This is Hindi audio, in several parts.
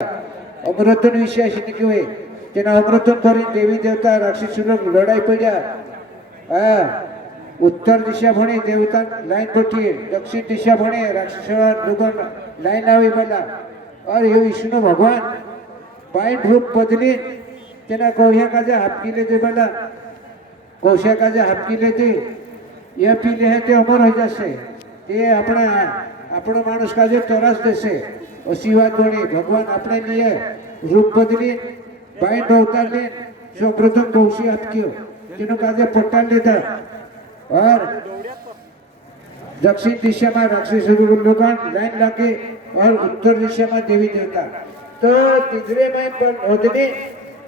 अमृतन विषय अशी किंवा तेना अमृतन करीन देवी देवता राक्षसी लोक लढाई पड्या उत्तर दिशा भणे देवता लाइन बैठी दक्षिण दिशा भणे राक्षस लोग लाइन आई बोला और ये विष्णु भगवान पाइन रूप बदली तेना कौशा काजे हापकी लेते बोला कौशा काजे हापकी लेते यह पीले है ते अमर हो जासे ये अपना આપણો માણસ કાજે તરસ દેશે અસી વાત બની ભગવાન આપણે लिए रूप बदली बाइंड अवतार ले जो प्रथम कौशी आपक्यो तीनों काजे पट्टा लेता और दक्षिण दिशा में राक्षस लोग लाइन लाके और उत्तर दिशा में देवी देवता तो तीसरे में पर बदली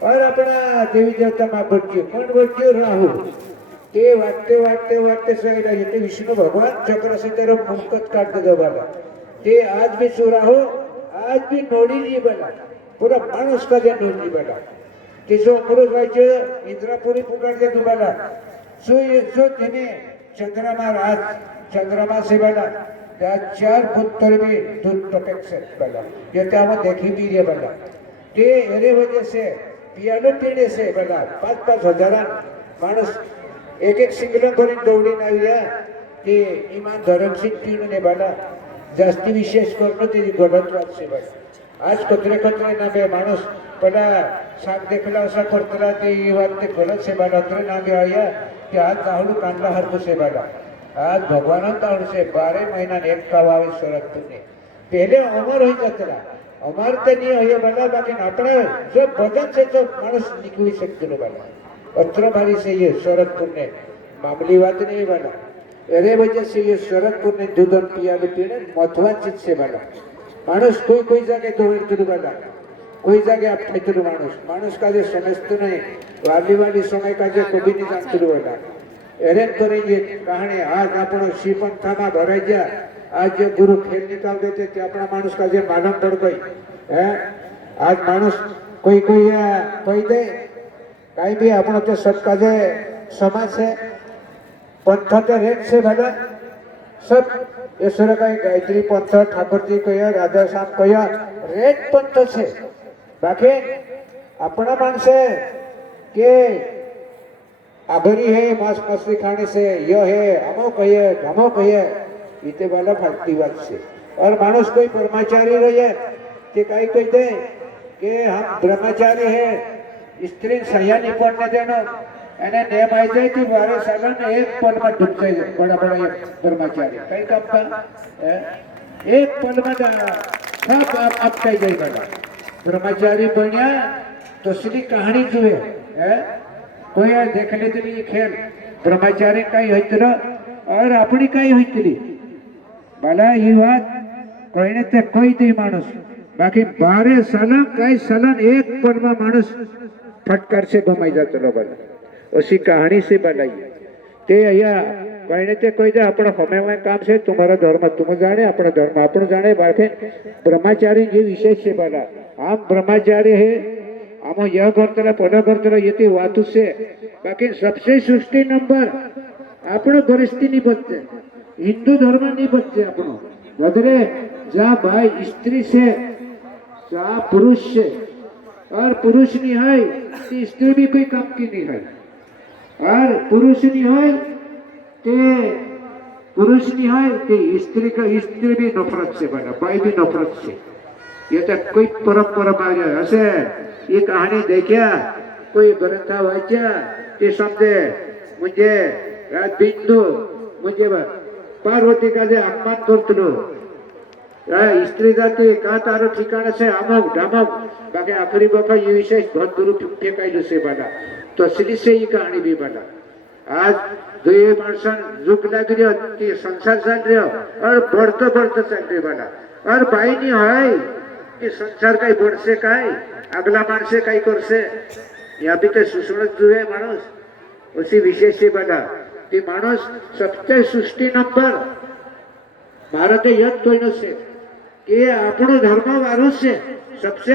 और अपना देवी देवता में बढ़ कौन बढ़ राहु ते वाटते वाटते वाटते सगळ्या येते विष्णु भगवान चक्र से तेरा मुक्कत काट दे बाबा ते आज भी सुरा हो आज भी नोडी ली बला पूरा माणूस का जे नोडी बला ते जो पुरुष व्हायचे इंद्रापुरी पुकार दे दुबाला सो तेने चंद्रमा राज चंद्रमा से बला त्या 4 पुत्र भी दूध टपक से बला ये त्याम देखी भी रे बला ते एरे वजह से पियानो पीने से बला 5-5 हजारां माणूस एक सिंगल करीन दौड़ी नाविया ते इमान धर्मसिंग पीने बाला जास्ती विशेष करणं ते गलत बात से बला आज कतरे नामे माणूस पड़ा साग देखला असा करतला ते ये बात ते गलत से बला कतरे नामे आया कि आज दाहडू कांडला हरको से बला आज भगवान दाहडू से 12 महीना एक कावावे सरत ने पहले अमर हो जातला अमर ते नहीं होय बला बाकी अपने जो भजन से जो माणूस निकली सकतो बला अत्र भारी से ये शरदपुर ने मामूली बात नहीं बना अरे वजह से ये शरदपुर ने दूधन पियाले पीने महत्वाची से बना माणूस कोई जगह दौड़ बना कोई जगह आप ठेतरू माणूस का जो समझते नहीं वाली समय का जो कभी नहीं जानते बना अरे करेंगे कहानी आज अपन श्रीपंथा में भराई जा आज जो गुरु खेल निकाल देते थे अपना माणूस का जो मालूम पड़ गई है आज माणूस कोई दे कहीं भी अपना तो सबका जो समाज है पंथ के रेट से भला सब ईश्वर का गायत्री पंथ ठाकुर जी कह राधा श्याम कह रेट पंथ से बाकी अपना मानस है के आभरी है मांस मछली खाने से यह है धमो कहिए इतने वाला फालती बात से और मानुष कोई ब्रह्मचारी रहे कि कहीं कहते कि हम ब्रह्मचारी है स्त्री सह्या नहीं पड़ने देना एने नेम आई जाए थी 12 साल में एक पल में डूब जाए बड़ा ब्रह्मचारी कई काम का एक पल में सब आप कही जाए बड़ा ब्रह्मचारी बनिया तो सीधी कहानी जो है कोई देख लेते ये खेल ब्रह्मचारी कई होती और अपनी कई होती भला ये बात कहने ते कोई नहीं मानुस बाकी 12 साल कई सालन एक पल में मानुस फटकार से घुमाई जाते बना उसी कहानी से बनाई ते अया कहने ते कोई दे अपना हमें काम से तुम्हारा धर्म तुम जाने अपना धर्म अपन जाने बाकी ब्रह्मचारी ये विशेष से बना हम ब्रह्मचारी है हम यह करते पद करते ये वातु से बाकी सबसे सृष्टि नंबर अपनो परिस्थिति नहीं बचते हिंदू धर्म नहीं बचते अपनो बदले जा भाई स्त्री से जा पुरुष से और पुरुष नहीं है तो स्त्री भी कोई काम की नहीं है और पुरुष नहीं है तो पुरुष नहीं है तो स्त्री भी नफरत से बना भाई भी नफरत से ये तो कोई परंपरा मार्ग ऐसे ये कहानी देखिया कोई ग्रंथा वाचा ते समझे मुझे बिंदु मुझे पार्वती का जे अपमान करतो स्त्री जाती का तारो ठिकाण से अमुक ढमक बाकी आखिरी बका ये विशेष बहुत दूर फेंकाई से बना तो असली से ये कहानी भी बना आज दो ये मानसन झुक लग रही कि संसार चल रही और बढ़ते चल रही बना और भाई नहीं है कि संसार का बढ़ से का अगला मानसे काही कर से या भी तो सुसुणत जो है मानुस उसी विशेष से बना कि मानुस सबसे सृष्टि नंबर भारत यद कोई न से कि अपनो धर्म वारू से सबसे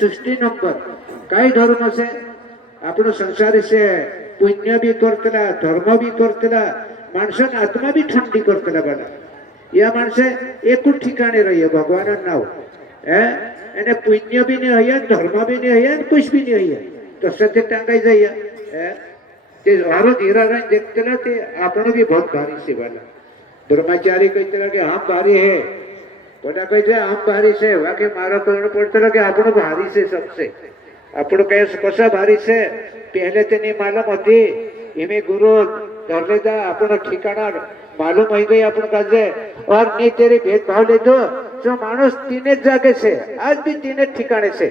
सृष्टि नंबर कई धर्म से अपनो संसारी से पुण्य भी करतला धर्म भी करतला मानसन आत्मा भी ठंडी करतला बना या मानसे एक ठिकाणे रहिए भगवान नाव એને પુણ્ય બી નહીં હોય ધર્મ બી નહીં હોય कुछ भी नहीं હોય तो सत्य टांगाई जाइए ते हारो धीरा रही देखते ना ते आपने भी बहुत भारी से वाला ब्रह्मचारी कहते लगे हम भारी है बोला कहते हम भारी से वाके मारो करण पड़ते लगे आपनो भारी से सबसे आपनो कहे कसा भारी से पहले ते नहीं मालूम होती इमे गुरु धर लेदा आपनो ठिकाना मालूम हो गई अपन काजे और नहीं तेरे भेदभाव ले दो जो मानुष तीने जागे से आज भी तीने ठिकाने से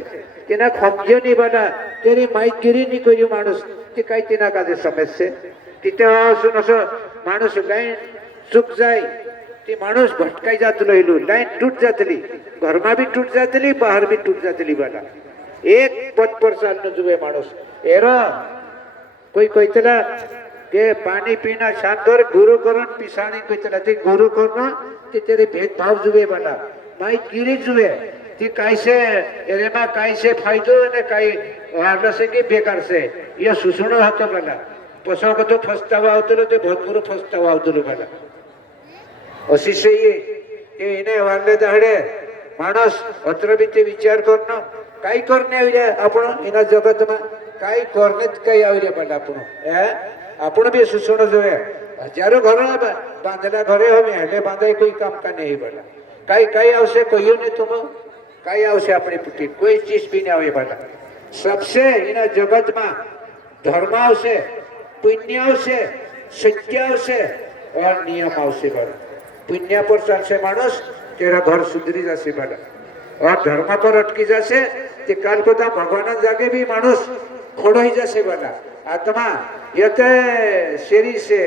तेना खमजो नहीं बना तेरी माईगिरी नहीं कोई मानुष ती काही तेना काजे समस्या तिथे असं असं माणूस लाईन चूक जाय ती माणूस भटकाई जातलो इलू लाईन टूट जातली घरमा भी टूट जातली बाहर भी टूट जातली बना एक पद पर चालनो जुए माणूस एरो कोई कहतला के पानी पीना शांतर गुरु करण पिसाणी कहतला ते गुरु करण ते तेरे भेदभाव जुए बना माईगिरी जुए ती काय से एरेमा काय से फायदो ने काय वारला से की बेकार से ये सुसुणो होतो मला पसो को तो फस्तावा आवतलो ते बहुत गुरु फस्तावा आवतलो मला अशी से ये इने वारले दाडे माणूस अत्र भी ते विचार करणं काय करणे आविले आपण इना जगत में काय करनेत काय आविले मला आपण भी सुसुणो जोए हजारों घर बांधला घरे हो हेले बांधाई कोई काम का नहीं बना काय काय आवश्यक कोई नहीं तुम काय आवश्यक अपनी पुटी कोई चीज भी नहीं आवे बना सबसे इना जगत में धर्म आवश्य पुण्य आवश्य सत्य आवश्य और नियम आवश्य बना पुण्य पर चलसे मानुष तेरा घर सुधरी जासे बना और धर्म पर अटकी जासे ते काल को भगवान जागे भी मानुष खोड़ो ही जासे बना आत्मा यते शेरी से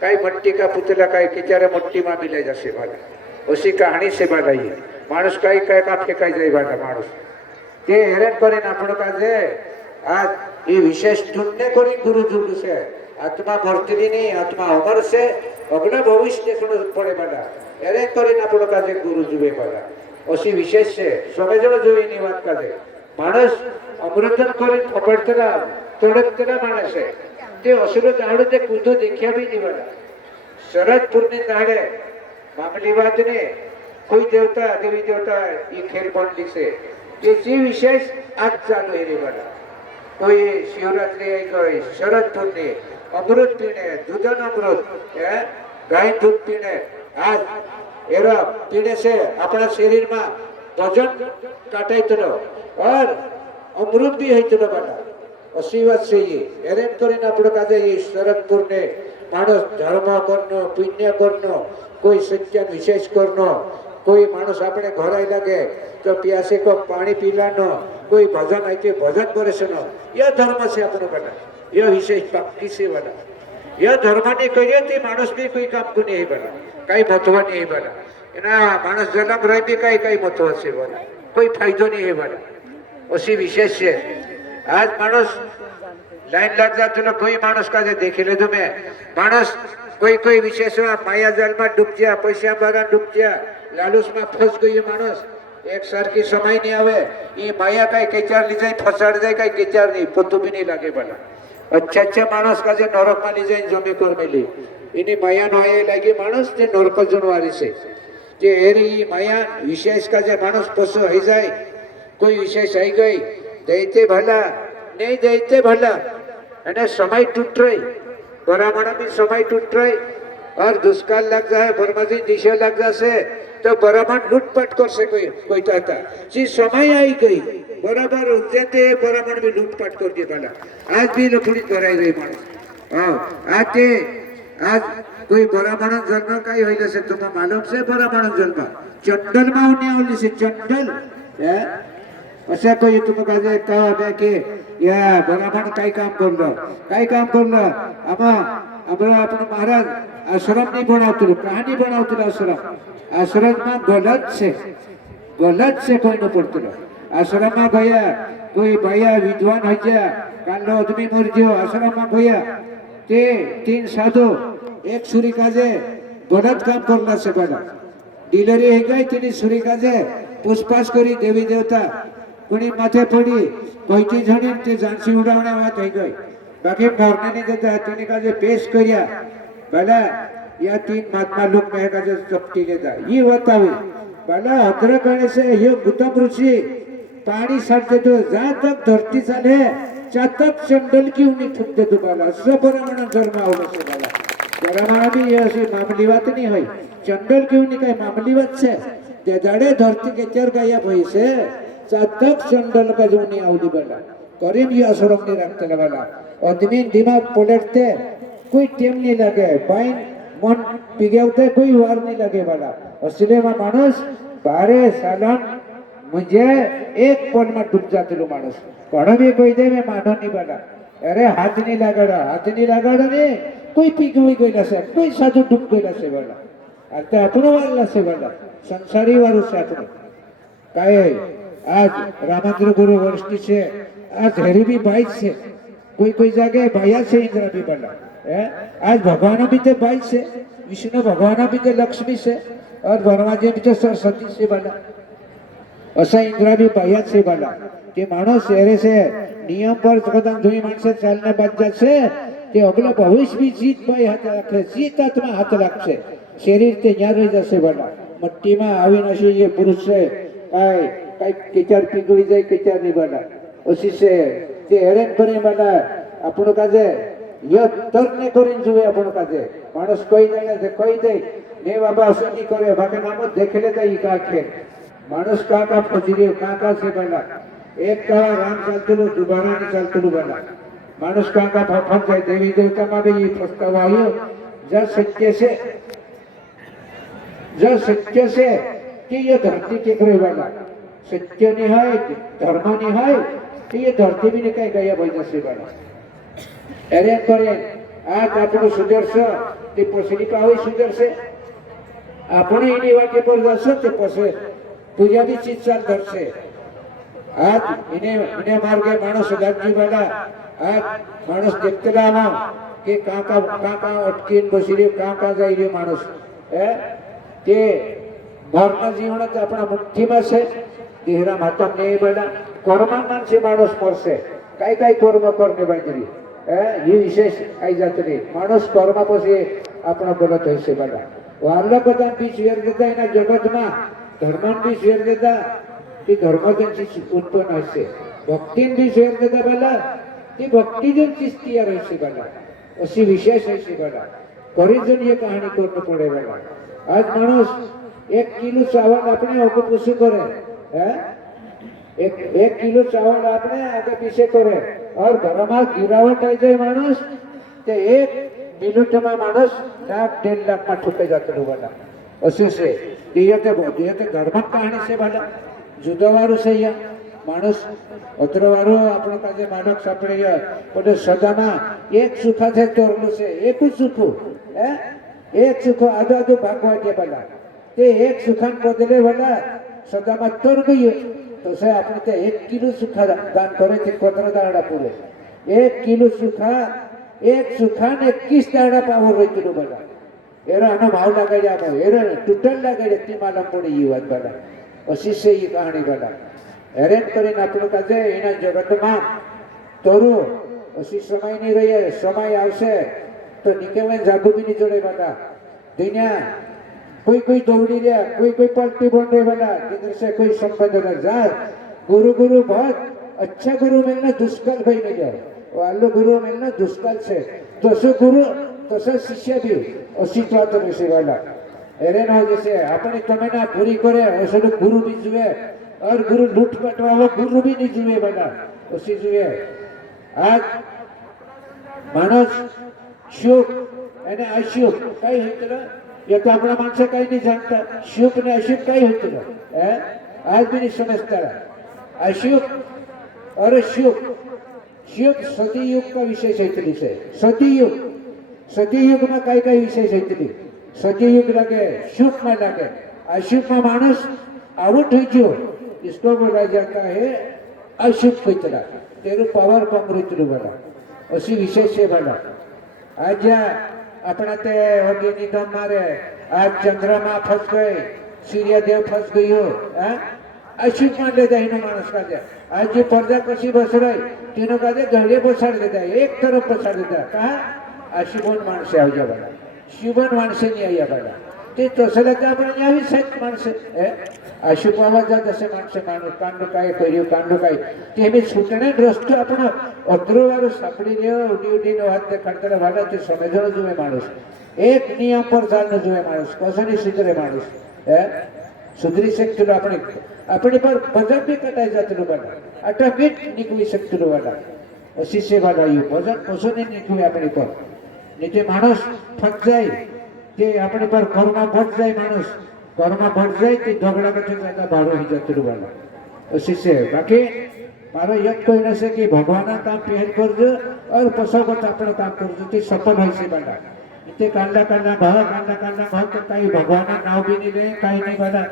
काई मट्टी का पुतला काई किचारे मट्टी में मिले जासे बना उसी कहानी से बना ये मानुष काई काई का फेंकाई जाए बना मानुष ते हेरेन करेन आपण काजे आज ये विशेष ढूंढने करी गुरु जुलू से आत्मा मरती नहीं आत्मा अमर से अग्न भविष्य देखने पड़े बना हेरेन करेन आपण काजे गुरु जुबे बना असी विशेष से समझो जो इन बात काजे मानुष अमृतन करेन फपड़तेला तोड़तेला मानस है ते असुर झाड़ू ते कूदो देखिया भी नहीं बना शरद पूर्णिम झाड़े मामूली बात ने कोई देवता देवी देवता ये खेल पड़ने से ये चीज विशेष आज चालू है बना कोई शिवरात्रि है कोई शरद पूर्णिम अमृत पीने दूधन अमृत गाय दूध पीने आज एरा पीने से अपना शरीर में वजन काटे तो और अमृत भी है तो बना असी बात से ये एरेन करें अपने काजे ये शरद पूर्णिम मानस धर्म करनो पुण्य करनो कोई सत्य विशेष करनो कोई मानस अपने घर आई लगे तो प्यासे को पानी पीलानो कोई भजन आई भजन करे सुनो यह धर्म से अपने बना यह विशेष भक्ति से बना यह धर्म ने करिए तो मानस भी कोई काम को नहीं बना कई महत्व नहीं बना ना मानस जन्म रही भी कई महत्व से बना कोई फायदो नहीं है बना उसी विशेष से आज मानस लाइन लग जाते ना कोई मानस का देखे ले तुम्हें मानस कोई विशेष माया जल में डूब जा पैसा बारा डूब जा लालूस में फंस गई मानस एक सर की समय नहीं आवे ये माया का केचार ली जाए फसाड़ जाए कई केचार नहीं पोतु भी नहीं लगे बना अच्छा मानस का नरक में ली जाए जमी कर मिली इन्हीं माया नए लगी मानस जे नरक जनवारी से जे एरी माया विशेष का मानस पशु हो जाए कोई विशेष आई गई देते भला नहीं देते भला है समय टूट रही बराबर भी समय टूट रही और दुष्काल लग जाए बर्माजी दिशा लग जासे तो बराबर लूटपाट कर से कोई था जी समय आई गई बराबर उज्जैते बराबर भी लूटपाट कर दिए भला आज भी लफड़ी कराई गई मानस आज कोई बराबर जन्म कई होइले से तुम्हें मालूम से बराबर जन्म चंडल में उन्हें होली से चंडल ऐसा कोई तुम कहा कि या बराबर कई काम कर लो अमा अपन महाराज आश्रम नहीं बनाते कहानी बनाते आश्रम में गलत से कोई न पड़ते आश्रम में गया कोई भैया विद्वान हो गया काल आदमी मर गयो आश्रम में गया ते तीन साधु एक छुरी काजे गलत काम करना से बना डिलरी हो गई तीन छुरी काजे पुष्पास करी देवी देवता कोणी माथे पड़ी कोई जनी ते जानसी उड़ावना बात हो गई बाकी मरने नहीं देता तीन काजे पेश करिया भला या तीन महात्मा लोग में काजे चपटी लेता ये बतावे बाला अग्र गणे से ये गौतम ऋषि पाणी साठते तो जा तक धरती चाले चातक चंडल की उन्हीं थुकते तो बाला सबरमण धर्म आवलो से बाला जरा मारा भी ये ऐसी मामूली बात नहीं हुई चंडल की उन्हीं का मामूली बात से ते दाड़े धरती के चर गया भई से चातक चंडल का जो नहीं आवली बाला करीम ये असरम नहीं रखते बाला आदमी दिमाग पलटते कोई टेम नहीं लगे बाइन मन पिघलते कोई वार नहीं लगे बाला असली में मानुस 12 सालन मुझे एक पल में डूब जाते लो मानुस कोण भी कोई दे में मानो नहीं बाला अरे हाथ नहीं लगाड़ा नहीं कोई पिघली गई से कोई साधु डूब गई से बाला आता अपनो वारला से बाला संसारी वारू से अपने काय आज रामेंद्र गुरु वर्ष्टी से आज हरी भी बाइक से कोई जगह भैया से इंद्रा भी बना आज भगवान भी थे बाइक से विष्णु भगवान भी थे लक्ष्मी से और ब्रह्माजी भी थे सरस्वती से बना ऐसा इंद्रा भी भैया से बना कि मानो शहरे से नियम पर कदम धुई मन से चलने बच जासे कि अगला भविष्य भी जीत पाई हाथ रखे जीत आत्मा हाथ रखे शरीर ते यहाँ रही जैसे बना मट्टी में आवी नशी ये पुरुष से काय कीचड़ पिघली जाए कीचड़ नहीं बना उसी से ते हेरेन करी बना आपण काजे ये तर्क करीन जुए आपण काजे माणूस कोई जाने से कोई दे ने बाबा असं की करे बाकी नाम देखले तो का खेल माणूस का फजिरे का से बना एक का राम चलतलो दोबारा नहीं चलतलो बना माणूस का फफन जाए देवी देवता में भी ये प्रस्ताव आयो जब सत्य से कि ये धरती के करे बना सत्य नहीं है धर्म नहीं है कि ये धरती भी निकाय गया वजह से बना अरे करे आज आपण सुदर्श ते पसली पावे सुदर्श आपण इनी वाटे पर जासो ते पसे तुझ्या भी चीज चाल धरसे आज इने मार्गे माणूस राज्य बना आज माणूस देखतला ना के का अटकीन बसली का जाई रे माणूस ते मरण जीवनात आपणा मुठ्ठीમાં છે देहरा माता ने बना कर्म मानसे माणूस मरसे काय कर्म करने बाजरी ये विशेष आई जातरे माणूस कर्म पसे आपण बोलत होइसे बना वारला कदा बीच वेर देता इना जगत में धर्मन बीच वेर देता ती धर्मजनची उत्पन्न होइसे भक्तीन बीच वेर देता बला ती भक्तीजनची तयार होइसे बला अशी विशेष होइसे बला करीजन ये कहानी करने पड़े बला आज माणूस 1 किलो चावल अपने ओके पुसू करे एक किलो चावल आपने आगे पीछे करे और घर में गिरावट आ जाए मानुस ते 1 मिनट में मानुस 1.5 लाख में ठुके जाते बना असे से ये धर्म कहानी से बना जुदावारू से या मानुस अत्रवारू आपण काजे मानक सापडे पण सदामा एक सुखा थे तोरलू से एक सुखू एक सुख आदो भागवाटे बना ते एक सुखान बदले बना सदामा तोर गयो तो से आपण ते 1 किलो सुखा दान करे ते कोतरा दाडा पुरे 1 किलो सुखा एक सुखान 21 दाडा पावर रहितो बना एरा अनु भाव लगाया भाव एरा टूटल लगाया ती मालूम पड़ी ये बात बना असी से ये कहानी बना हेरेन करीन आपण काजे एना जगत में तोरू असी समय नहीं रही समय आवशे तो निकलने जागू भी नहीं जोड़े बना दुनिया कोई दौड़ी रे कोई पलटी बन रहे बना किधर से कोई संबंध न जा गुरु बहुत अच्छा गुरु मिलना दुष्काल भाई नहीं जाए वालो गुरु मिलना दुष्काल से तो से गुरु तो से शिष्य भी अस्तित्व तो नहीं वाला अरे ना जैसे अपने तुम्हें ना पूरी करे ऐसे तो गुरु भी जुए और गुरु लूट पटवा वो गुरु भी नहीं जुए बना उसी जुए आज मानस शुभ यानी अशुभ कई होते ये तो अपना मानस कहीं नहीं जानता शुभ ने अशुभ कहीं होते आज भी नहीं समझता अशुभ और शुभ शुभ सती युग का विशेष है सती युग में कई विशेष है सती युग लगे शुभ में लगे अशुभ में मानस आउट हो जो इसको बोला जाता है अशुभ पितरा तेरू पावर कम ऋतु बना उसी विशेष से बना आज अपना ते होगी निधन मारे आज चंद्रमा फंस गए सूर्य देव फंस गई हो अशुभ मान लेता है मानस का दे आज ये पर्दा कशी बस रही तीनों का दे घड़े पछाड़ देता है एक तरफ पछाड़ देता है कहा अशुभन मानसे आ जा बना शुभन मानसे नहीं आया बना ते तसं तर आपण यावीच आहेत माणसं अशुभ आवाजात असे माणसं माणूस कांड काय કર્યું કાંડો काय તે બી છૂટણે રસ્તો આપણો અધરોવાળો સાંભળી રહ્યો ઉડી ઉડીનો હાથ દેખાડતા વાળા તે સમજણ જોવે માણસ એક નિયમ પર ચાલનો જોવે માણસ કસોની સુધરે માણસ સુધરી શકતું આપણે આપણી પર ભજન બી કટાઈ જતું વાળા આટા બીટ નીકળી શકતું વાળા અસી સેવા લાવ્યું ભજન કશો નહીં નીકળ્યું આપણી પર નહીં તે માણસ ફટ જાય તે આપણી પર ઘરમાં ફટ જાય માણસ ઘરમાં ફટ જાય તે ઝઘડા કરતા જતા ભાડો હી જતું વાળા અસી છે બાકી મારો એક કોઈ નથી કે ભગવાનના કામ પહેલ કરજો और पसो करता આપણે કામ કરજો તે સફળ હોય છે વાળા તે કાંડા કાંડા ભાવ તો કઈ ભગવાનના નામ બી નહીં લે કઈ નહીં વાળા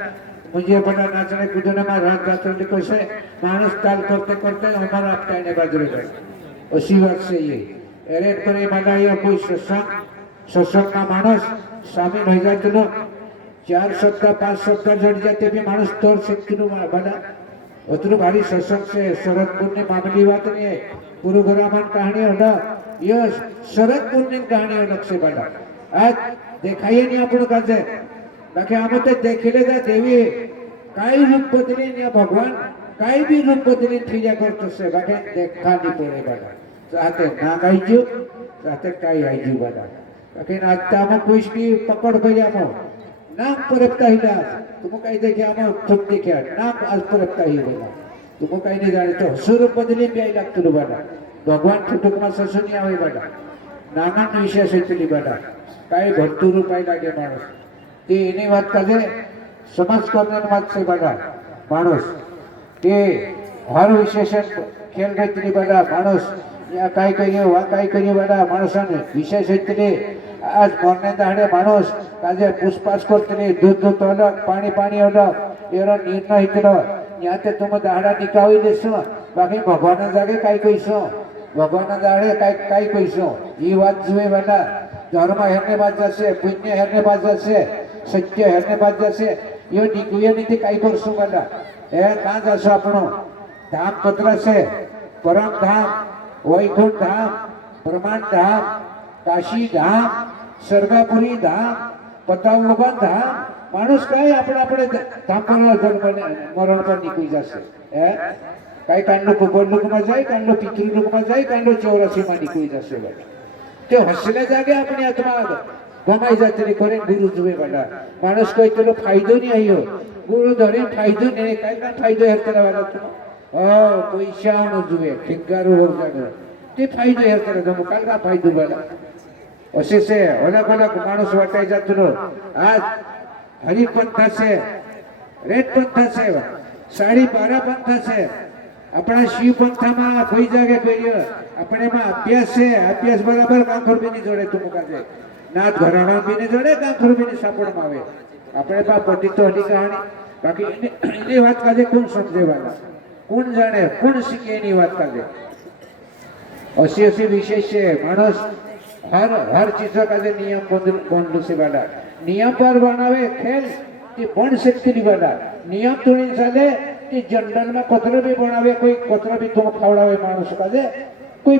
मुझे बड़ा नाचने कूदने में रात जाते लिखो से मानस काल करते करते हमारा आपका ने बाजरे गए उसी बात से ये एरेट करे बनाया कोई सत्संग का मानस शामिल हो जाते लो 4 सप्ताह 5 सप्ताह जड़ जाते भी मानस तोड़ सकते लो बना उतरू भारी सत्संग से शरदपुर ने मामूली बात नहीं है गुरु ग्रामन कहानी होता ये शरदपुर ने कहानी अलग से बना आज देखाइए नहीं अपन का बाकी आम तो देखले जा देवी कई रूप बदली या भगवान कई भी रूप बदली थी जा करतो से बाकी देखा नहीं पड़े बड़ा चाहते ना गाइजू चाहते कई आईजू बड़ा बाकी आज तो आम कुछ भी पकड़ पे जामो नाम परपता ही ना तुमको कहीं देखे आम खुद देखे नाम आज परपता ही बोला तुमको कहीं नहीं जाने तो स्वरूप बदली भी आई लगती बड़ा भगवान छुटक में ससु नहीं आवे बड़ा नाना विशेष होती बड़ा कई भरतू रूप आई लगे मानस તે એની વાત કરે સમાજ કરવાની વાત છે બધા માણસ તે હર વિશેષણ ખેલ રચની બધા માણસ ત્યાં કાંઈ કરીએ વા કાંઈ કરીએ બધા માણસોને વિશેષ એટલે આજ મોરને દાડે માણસ કાજે પૂછપાછ કરતી દૂધ દૂધ અલગ પાણી પાણી અલગ એનો નિર્ણય એટલો ત્યાં તે તમે દાડા નીકાળી દેશો બાકી ભગવાનના જાગે કાંઈ કહીશો ભગવાનના દાડે કાંઈ કહીશો એ વાત જુએ બધા ધર્મ હેરને બાદ જશે પુણ્ય હેરને બાદ જશે सत्य हेरने बाद जैसे ये निकुया नहीं कई करसु वाला कहाँ जासो अपनो धाम पत्र से परम धाम वैकुंठ धाम ब्रह्मांड धाम काशी धाम स्वर्गापुरी धाम पतावोबन धाम मानुष काय अपने अपने धाम पर जन्म मरण पर निकली जासे कई कांडो कुबड़ लोक में जाए कांडो पितृ लोक में जाए कांडो 84 में निकली जासे तो हसले जागे अपनी आत्मा गमाई जाते करे गुरु जुए वाला मानस कोई तो फायदो नहीं आयो गुरु धरे फायदो नहीं काय का फायदो हेरता वाला तुम पैसा न जुए ठिकारो हो जानो ते फायदो हेरता तुम काल का फायदो वाला असे से अलग अलग मानस वाटाई जातो आज हरिपंथ से रेड पंथ से 12.5 पंथ से अपना शिव पंथा में कोई जगह करियो अपने में अभ्यास बराबर कांखर भी नहीं जोड़े तुम काजे नाथ घराणा भी नहीं जोड़े कांखर भी नहीं सापड़ मावे अपने पास पटी तो हटी कहानी बाकी इन्हें बात काजे कौन समझे वाला कौन जाने कौन सीखे इन्हीं बात काजे असी विशेष है मानस हर चीज काजे नियम बंधु से वाला नियम पर बनावे खेल ते बन सकती नहीं वाला नियम तो नहीं चले कि जंगल में कतरा भी बनावे कोई कतरा भी तुम खावड़ावे मानस काजे कोई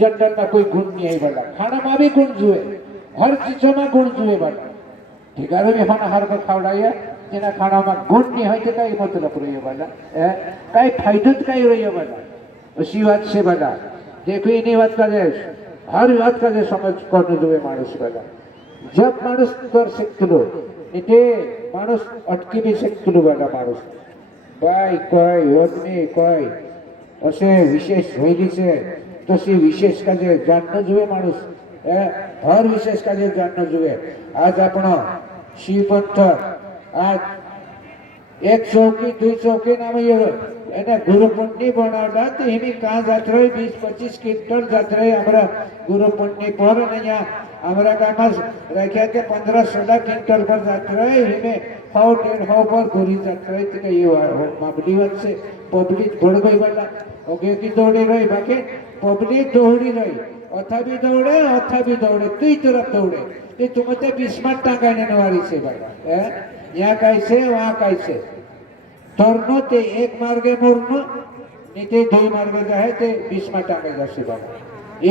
जंगल में कोई गुण नहीं है वाला खाना में भी गुण जुए हर चीजों में गुण जुए वाला ठिकारो भी खाना हर को खावड़ाए जेना खाना में गुण नहीं है तो कई मतलब रही वाला कई फायदो कई रही वाला उसी बात से वाला देखो इन्हीं बात का हर बात का समझ करने जुए मानस वाला जब मानस कर सकते लो इतने मानस अटकी भी सकते लो वाला मानस भाई कोई आदमी कोई असे विशेष होली से तो सी विशेष का जानना जुए मानस हर विशेष का जानना जुए आज अपना शिव पंथ आज 1 चौकी 2 चौकी नाम ये एने गुरुपंडी बनावला तो हिमी कहाँ जात रहे 20-25 क्विंटल जात रहे हमारा गुरुपंडी पर नहीं हमारा काम रखा के 15-16 क्विंटल पर जात रहे हिमे 100-150 पर घुरी जात रहे तो ये मामूली बात से पब्लिक बढ़ गई वाला ओके की दौड़ी रही बाकी पब्लिक दौड़ी रही अथा भी दौड़े तुई तरफ दौड़े ते तुम ते 20 मिनट टांगाने नवारी से भाई यहाँ कैसे वहाँ कैसे तोरनो ते एक मार्गे मोरनो नीते 2 मार्गे जाए ते 20 मिनट टांगे जासे बाबा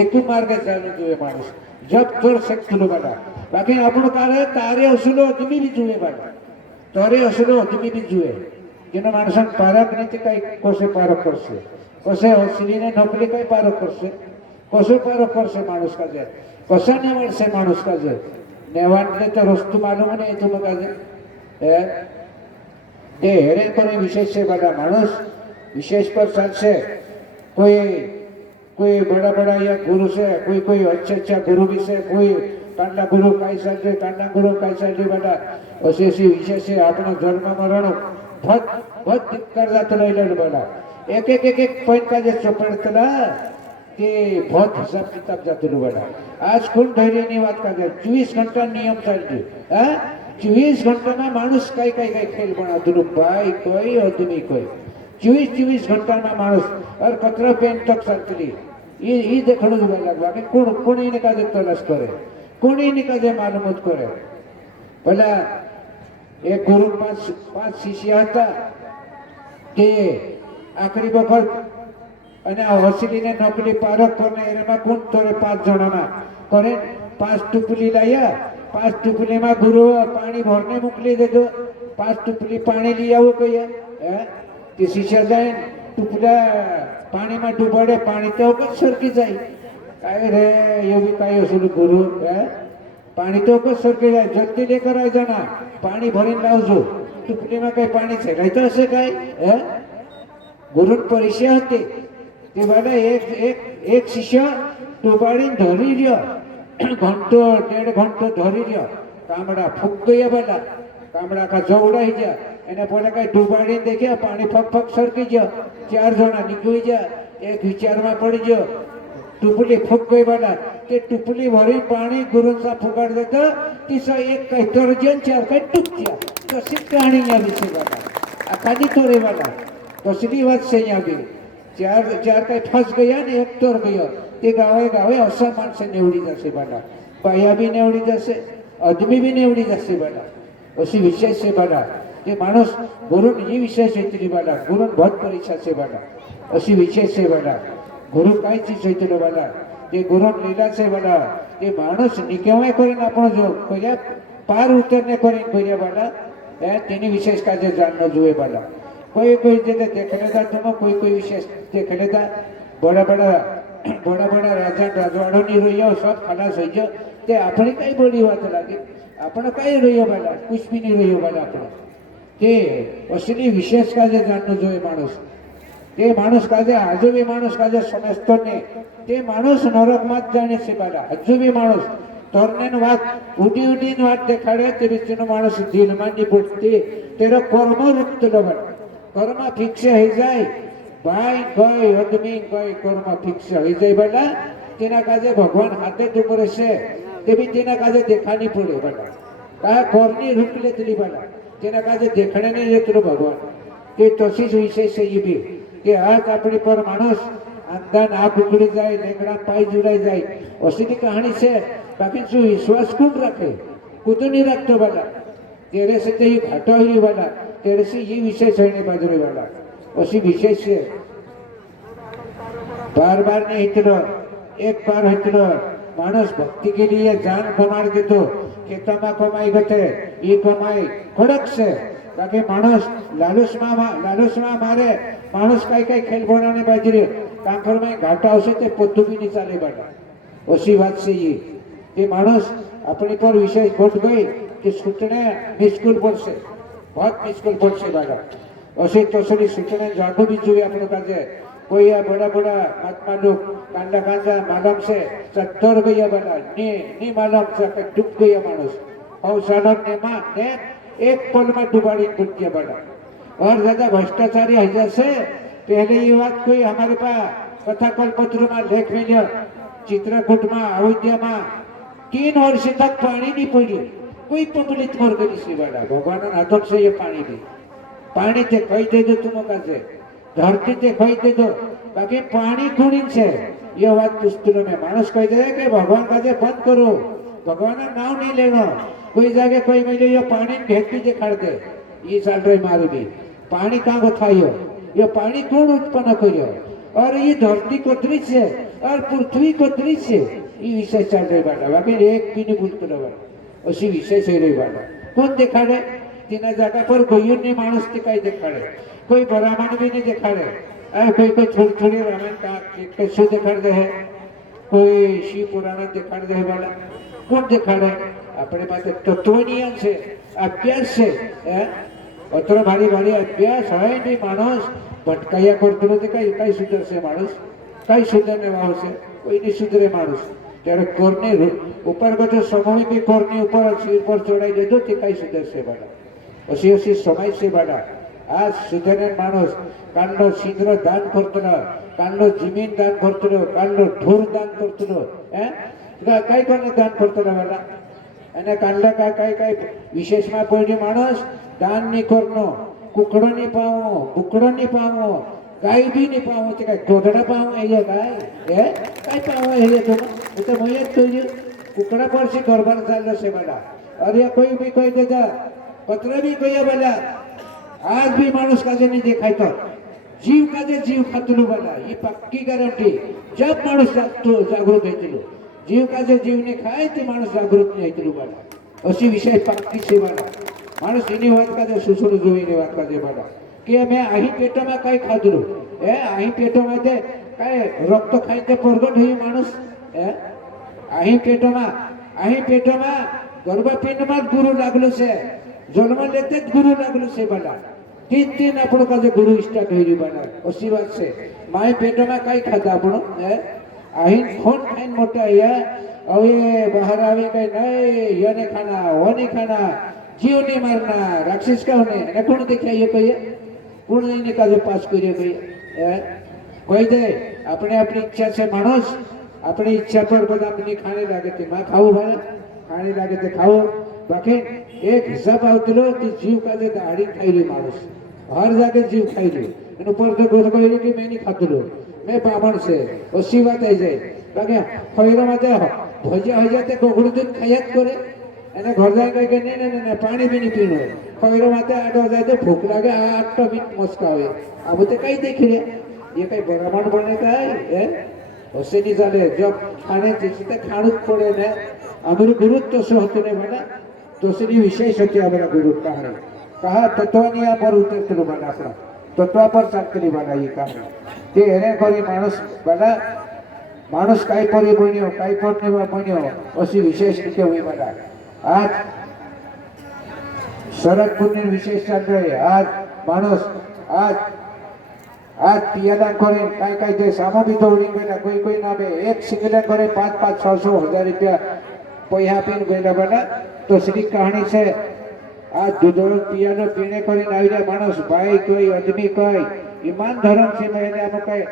एक मार्गे जाने जुए मानुस जब तोड़ सकते लो बड़ा बाकी आपण काय तारे असलो तुम्ही बी जुए बाबा तारे असलो तुम्ही बी जुए જેનો માણસને પારક નથી કઈ કોસે પારક કરશે કોસે હસીને નકલી કઈ પારક કરશે કોસે પારક કરશે માણસ કાજે કોસે ને મળશે માણસ કાજે નેવાંટલે તો રસ્તુ માલુમ નહીં તું કાજે એ હેરે કરે વિશેષ છે બધા માણસ વિશેષ પર ચાલશે કોઈ कोई बड़ा बड़ा या गुरु से कोई अच्छा गुरु भी से कोई कांडा गुरु काय साजे कांडा गुरु काय साजे बेटा अशी अशी विशेष आहे आपण धर्म मरण बहुत बहुत कर जात राहिलेलं बेटा एक पॉइंट का जे चोपडतला ते बहुत हिसाब किताब जातो बेटा आज कोण धैर्यनी बात का 24 घंटा नियम चालते 24 घंटा ना माणूस काय काय काय खेळ बनावतो भाई कोई आदमी कोई 24 घंटा ना माणूस और 15 पेन तक चलती ये देखणं जुबा लागवा की कोणी ने काजे तलाश करे कोणी ने काजे मालूमत करे पहला एक गुरु पांच शिष्य હતા કે આખરી વખત અને હસીને નોકરી પારક કરને એમાં કોણ તોરે 5 જણાના કરે 5 ટુપલી લાયા 5 ટુપલીમાં ગુરુ પાણી ભરને મોકલી દેજો 5 ટુપલી પાણી લઈ આવો કહીએ તે શિષ્ય જાય ટુપલા પાણીમાં ડૂબાડે પાણી તો કઈ સરકી જાય કાય રે એ બી કાય અસલ ગુરુ પાણી તો કઈ સરકી જાય જલ્દી લેકર આવી જાના પાણી ભરીને લાવજો ટુપલીમાં કઈ પાણી છે કઈ તો હશે કઈ ગુરુ પરિચય હતી તે વાળા એક શિષ્ય ડૂબાડીને ધરી રહ્યો ઘંટો 1.5 ઘંટો ધરી રહ્યો કામડા ફૂક ગયા બેલા કામડા કા જવડાઈ ગયા એને બોલે કઈ ડૂબાડીને દેખ્યા પાણી ફક ફક સરકી ગયો 4 જણા નીકળી ગયા એક વિચારમાં પડી ગયો ટુપલી ફૂક ગઈ બેલા તે ટુપલી ભરી પાણી ગુરુ सा ફુગાડ દેતો તીસા એક કઈ તરજન 4 કઈ ટૂક્યા કશી કહાણી આવી છે બેલા આ કાદી તોરે બેલા કશી વાત છે આવી ચાર કઈ ફસ ગયા ને એક તોર ગયો તે ગાવે ગાવે અસા માણસે નેવડી જશે બેલા બાયા બી નેવડી જશે આદમી બી નેવડી જશે બેલા अशी विशेष से बाला ते माणूस गुरु ही विशेष येतली बाला गुरु बहुत परीक्षा से बाला अशी विशेष से बाला गुरु काय चीज येतलो बाला ते गुरु लीला से बाला ते माणूस निकेवाय करीन आपण जो कोया पार उतरने करीन कोया बाला तेनी विशेष काजे जाननो जुए बाला कोई जे देखलेदा तुम कोई विशेष देखलेदा बड़ा बड़ा राजा राजवाड़ो नी रहियो सब खलास होई जो ते आपणी कई बोली बात लागे आपण काय रहियो बाला कुछ भी नहीं रहियो बाला आपण ते असली विशेष काजे जाननो जोए माणूस ते माणूस काजे आजो बी माणूस काजे समजतो ने ते माणूस नरक मात जाणे से बाला आजो बी माणूस तोरनेन वात उडी वाट देखाडे ते बिचनो माणूस दिल मानी पडते तेरो कर्म रुकतलो बाला कर्म फिक्स हे जाय भाई कोई आदमी कोई कर्म फिक्स हे जाय बाला तेना काजे भगवान हाथे दुपरे से ते भी तेना काजे देखानी पड़े बाला का कोरनी रुक लेतली बाला तेना काजे देखणे नहीं येतलो भगवान ते तशीच विशेष है ये भी कि आज अपनी पर माणूस अंधान आग उघडी जाए लेंगड़ा पाय जुड़ाई जाए अशी ती कहाणी से बाकी जो विश्वास कौन रखे कुछ नहीं रखतो बाला तेरे से तो ये घाटा हुई बाला तेरे से ये विशेष होने बाजरे बाला अशी विशेष है बार नहीं हितलो एक बार हितलो मानस भक्ति के लिए जान कमाड़ देतो खेतमा कमाई गते ये कमाई खड़क से बाकी मानस लालूस में मारे मानस कई खेल बनाने बाजरे कांकर में घाटा आवशे ते पत्तू भी नहीं चाले बाटा अशी बात से ये मानस अपनी पर विशेष घट गई कि सूचने निष्कुल पड़से बहुत निष्कुल पड़से बाटा अशी तसली सूचने जागो भी जुए अपन काजे कोई या बड़ा महात्मा लोग कांदा कांदा मालूम से 70 गया बाला नी मालूम से डूब गया मानुष और सालों ने मां ने एक पल में डुबाड़ी डूब गया बाला और ज्यादा भ्रष्टाचारी है से पहले ये बात कोई हमारे पास कथा कल्पत्र में लेख मिलियो चित्रकूट में अयोध्या में 3 वर्ष तक पानी नहीं पड़ी कोई पब्लिक मर गई सी बाला भगवान हाथों से ये पानी थे कही दे दो तुम काजे धरती ते कही दे दो बाकी पानी खुणी से ये बात पुस्तकों में मानस कह दे कि भगवान काजे बंद करो भगवान का नाम नहीं लेना कोई जाके कोई मिले ये पानी भेद भी खाड़ दे ये चल रही मारू भी पानी कहाँ को थायो ये पानी कौन उत्पन्न करियो और ये धरती को दृश्य और पृथ्वी को दृश्य ये विषय चल रही बाटा बाकी एक भी नहीं बोलते अशी विशेष रही वाला कोण देखाडे तेना जागा पर गयून ने माणूस ते काय देखाडे कोई ब्राह्मण भी नहीं देखाडे कोई कोई छोटी छोटी रामायण का कैसे देखाड़ दे है कोई शिव पुराण देखाड़ दे वाला कोण देखाडे अपने पास तत्वज्ञान से अभ्यास से अत्र भारी भारी अभ्यास है नहीं माणूस भटकाया करतो ते काय सुधरसे माणूस काय सुधरने वाव से कोई नहीं सुधरे माणूस ત્યારે કોરને ઉપર ગતો સમૂહ બી કોરની ઉપર સિર પર ચડાઈ દેતો તે કઈ સુધરશે બાળા પછી અસી સમય છે બાળા આ સુધરે માણસ કાંડો શીઘ્ર દાન કરતો કાંડો જમીન દાન કરતો કાંડો ઢોર દાન કરતો કઈ કોને દાન કરતો બાળા અને કાંડલા કઈ કઈ વિશેષમાં કોઈ માણસ દાન નહીં કરનો કુકડો નહીં પાવો બુકડો નહીં પાવો गाय भी नहीं पाऊँ तो क्या गोदड़ा पाऊँ ये गाय है काय पाऊँ ये तो मैं तो ये कुकड़ा पर से गरबार चाल से बड़ा और ये कोई भी कोई देता पत्र भी कोई बोला आज भी मानुष का नहीं देखा तो जीव का जीव खातलू बोला ये पक्की गारंटी जब मानुष जागृत है जीव का जीव ने खाए तो मानुष जागृत नहीं है बोला अशी विषय पक्की से बोला मानुष एनी बात का सुसुर जोईने बात का बोला कि मैं अही पेटो में कई खाधुं अही पेटो में कई रक्त खाई प्रगट हुई मानुष अही पेटो में गर्भपिंड में गुरु लागलो से जन्म लेते गुरु लागलो से बना तीन तीन अपन का गुरु स्टार्ट हुई बना उसी बात से माए पेटो में कई खाता अपन अही खून खाई मोटा है अब ये बाहर आवे कई नहीं ये नहीं खाना वो नहीं खाना जीव नहीं मारना राक्षस का होने कौन देखा ये कोई पूर्ण नहीं का पास करिए कोई दे अपने अपनी इच्छा से मानुष अपनी इच्छा पर बद अपनी खाने लगे थे मैं खाऊ भाई खाने लगे थे खाओ बाकी एक हिसाब आवतलो ती जीव का दाढ़ी खाई ली मानुष हर जाके जीव खाई ली ऊपर तो गोद कहली कि मैं नहीं खातलो मैं बामण से उसी बात आई जाए बाकी खैर माते भजिया हो जाते गोगड़ दूध खायात करे એને ઘર જાય કઈ કે નહીં પાણી બી નહીં પીણું ખોયરો માથે આડો જાય તો ભૂખ લાગે આ આટલો બી મસ્કાવે આ બધે કઈ દેખી રે ये કઈ બ્રાહ્મણ બને કાય હશે નહીં ચાલે જબ ખાણે તે ખાણું જ પડે ને અમારું ગુરુ તો શું હતું ને બના તોસની વિશેષ હતી અમારા ગુરુ કહાણી કहा તત્વની આ પર ઉતરતું બના આપણા તત્વ પર ચાલતી બના એ કહાણી તે એને કરી બના માણસ કાઈ પર બન્યો કાઈ પર ને બન્યો અસી વિશેષ રીતે હોય બના आज शरद पूर्णिम विशेष चल रहे आज मानुष आज पियाला करे काय काय ते सामो भी दौड़ी गया कोई ना बे एक सिंगल करे 5-5 600 रुपया पैसा पीन गया बना तो श्री कहानी से आज दूधोड़ पियानो पीने करे आई मानुष भाई कोई आदमी कोई ईमान धर्म से मैंने हम कहे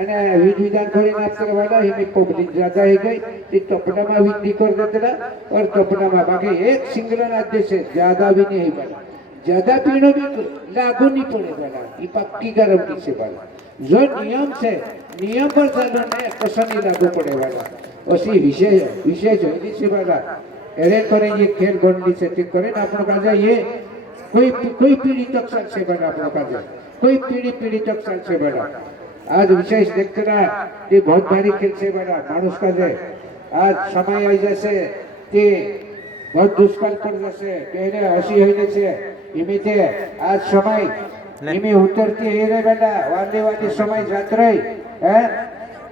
અને વિધ વિધાન કરીને આપતા વાળા એની પબ્લિક જ્યાદા હઈ ગઈ તે તપડામાં વિધિ कर देता और तपडाમાં बाकी एक सिंगल राज्य से ज्यादा भी नहीं बना ज्यादा पीणो भी लागू नहीं पड़े वाला ये पक्की गारंटी से वाला जो नियम से नियम पर चलो ने कसा नहीं लागू पड़े वाला उसी विशेष होनी से वाला अरे करे ये खेल गंडी से ठीक करे ना अपन का ये कोई पीढ़ी तक चल से बना अपन का कोई पीढ़ी तक चल से बना आज विशेष देखते ना ये बहुत भारी खेल से बना मानुष का जे आज समय आई जैसे ते बहुत दुष्काल पड़ जैसे पहले हसी होने से इमिते आज समय इमी उतरती है रे बेटा वाली समय जात रही है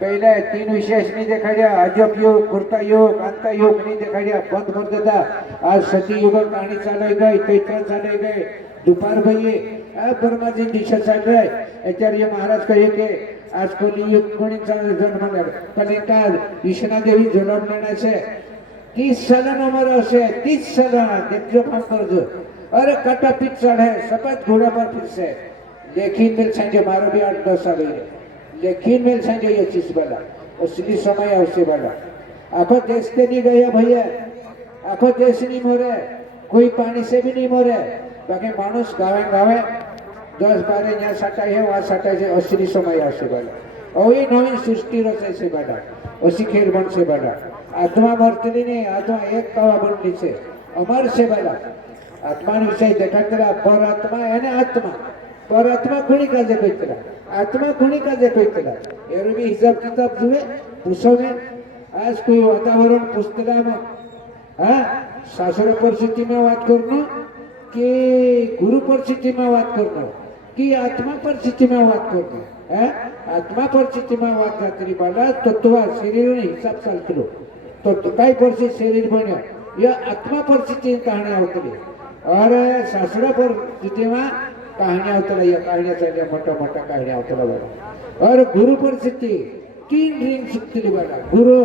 पहले 3 विशेष नहीं देखा गया अजब योग कुर्ता योग अंता योग नहीं देखा गया बंद कर देता आज सती युग कहानी चालू गई चैत्र चालू गई दोपहर भैये ब्रह्मा जी दिशा चल रहे आचार्य महाराज कहे कि आज कलियुग कोणी जन्म कलिकाल विष्णा देवी जन्म लेने से 30 साल उम्र से 30 साल देखो काम कर दो अरे कटा पिट चढ़े सफेद घोड़ा पर फिर से लेकिन मिल संजय मारो भी 8-10 साल लेकिन मिल संजय ये चीज वाला उसकी समय आवश्यक वाला आखो देश के नहीं गया भैया आखो देश नहीं मोरे कोई पानी से भी नहीं मोरे बाकी मानुष गावे 10-12 यहाँ सटाई है वहाँ सटाई से असली समय आसे वाला और ये नवीन सृष्टि रचाई से वाला उसी खेल बन से वाला आत्मा मरतली नहीं आत्मा एक कवा बनली से अमर से वाला आत्मा विषय देखा तेरा पर आत्मा है ना आत्मा पर आत्मा खुणी का जे कोई तेरा आत्मा खुणी का जे कोई तेरा ये भी हिसाब किताब जुए पूछोगे आज कोई वातावरण पुस्तला में हाँ શાસ્ત્ર પરિસ્થિતિમાં વાત કરનો કે ગુરુ પરિસ્થિતિમાં વાત કરનો કે આત્મા પરિસ્થિતિમાં વાત કરનો હે આત્મા પરિસ્થિતિમાં વાત જાતરી બાલા તત્વ શરીરનો હિસાબ ચાલતો તો કઈ પરિસ્થિતિ શરીર બન્યો ये आत्मा परिस्थिति कहानी आवतली और शास्त्र परिस्थितिમાં कहानी आवतला ये कहानी चले मोटा मोटा कहानी आवतला बड़ा और गुरु परिस्थिति 3 रिंग सुक्तली बड़ा गुरु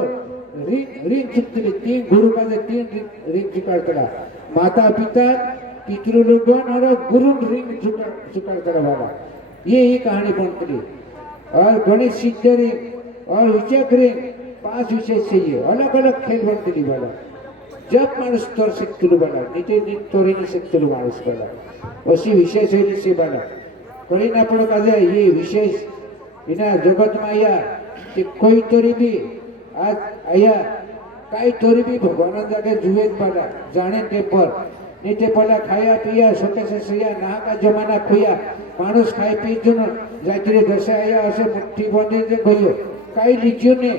रिंग सुक्तली 3 गुरु का 3 रिंग सुकाड़तला माता पिता पितृलोकन और गुरु रिंग सुकाड़तला बड़ा ये कहानी बनतली और गणेश सिद्ध रिंग और विचक रिंग 5 विशेष चाहिए अलग अलग खेल बनतली बड़ा जब माणूस तोर शिकतलो बना नीचे तोरीने शिकतलो माणूस बना अशी विशेष होईल से बना કરીને આપણો કાજે ये विशेष इना जगत में आया कि कोई तोरी भी आज आया काई तोरी भी भगवान जाके जुए बना जाने ते पर नीचे पला खाया पिया सोके से सया ना का जमाना खोया माणूस खाई पी जन जात्री दशा आया असे मुट्ठी बांधी जे गयो काई लीजियो ने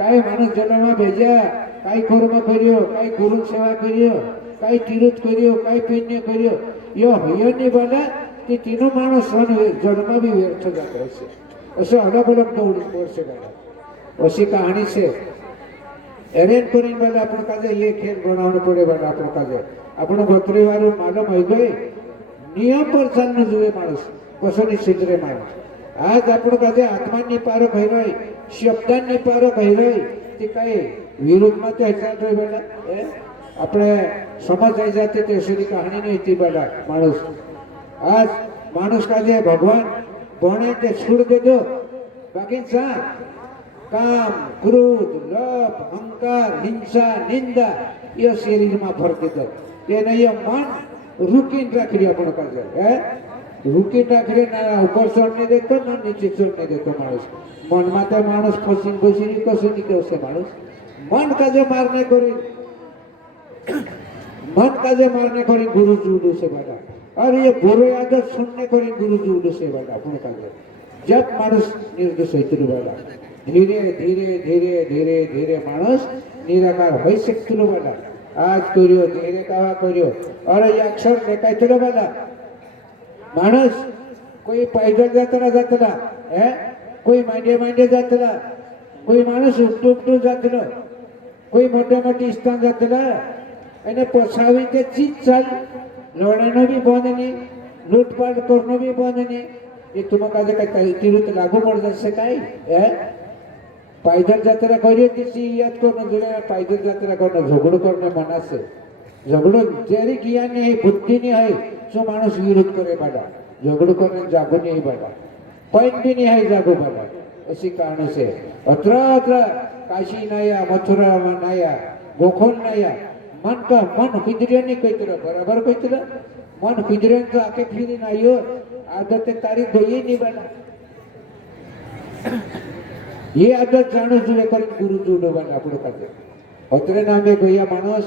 काई माणूस जन्म भेजा काई कर्म कर्यो काई गुरु सेवा कर्यो काई तीर्थ कर्यो काई पुण्य कर्यो यो हयनी बाला ते तीनों माणस जन्म भी व्यर्थ जात असे असे अलग अलग दौड़ी पड़से बाला अशी कहानी से एरेन करीन बाला आपण काजे ये खेल बनावनो पड़े बाला आपण काजे आपण गोत्री वारो मालूम होई गई नियम पर चालनो जुए माणस कसोनी सिद्धरे माणस आज आपण काजे आत्मानी पारख होई रही शब्दांनी पारख होई रही ते काय विरोधમાં તો હેસાન રહી બેટા આપણે સમજ આવી જાતી તે સુધી કહાની નહીં હતી બેટા માણસ આજ માણસ કાજે ભગવાન ભણે તે છોડ દેજો બાકી સા કામ ક્રોધ લોભ અહંકાર હિંસા નિંદા એ શરીરમાં ભરતી દો તેને એ મન રૂકીને રાખી આપણો કાજે રૂકીને રાખી ના ઉપર ચડને દેતો ના નીચે ચડને દેતો માણસ મનમાં તો માણસ ફસીને ઘૂસીને કશું નીકળશે માણસ मन काजे मारने करी गुरु जुलू से बड़ा और ये बुरे आदत सुनने करी गुरु जुलू से बड़ा अपन काजे जब मानुष निर्दोष होइतलु बड़ा धीरे धीरे धीरे धीरे धीरे मानुष निराकार होई सकतलु बड़ा आज करियो धीरे कावा करियो और ये अक्षर लेखायतलु बड़ा मानुष कोई पैदल जातला है कोई मांडे जातला कोई मानुष उठतो जातलो कोई मोटे मोटी स्थान जातला એને પછાવી તે ચીજ ચાલ લડાઈનો બી બંધ નહીં લૂંટપાટ કરનો બી બંધ નહીં એ तुम કાજે કઈ તીરુત લાગુ પડ જશે કાઈ હે પાયદલ જાત્રા કરીએ તે યાદ કરનો જોડે પાયદલ જાત્રા કરનો ઝઘડો કરને મનાશે ઝઘડો જેરી જ્ઞાન નહીં બુદ્ધિ નહીં હોય શું માણસ વિરોધ કરે બાડા ઝઘડો કરને જાગો નહીં બાડા પૈન બી નહીં હોય જાગો બાડા ऐसी कारण से अत्र अत्र काशी नया मथुरा नया गोखोल नया मन का मन खुदरिया नहीं कहते बराबर कहते मन खुदरिया तो आके फिर नाइयो आदत तारीख गई नहीं बना ये आदत जानो जुड़े कर गुरु जुड़ो बना अपने करते अतरे नामे गया मानस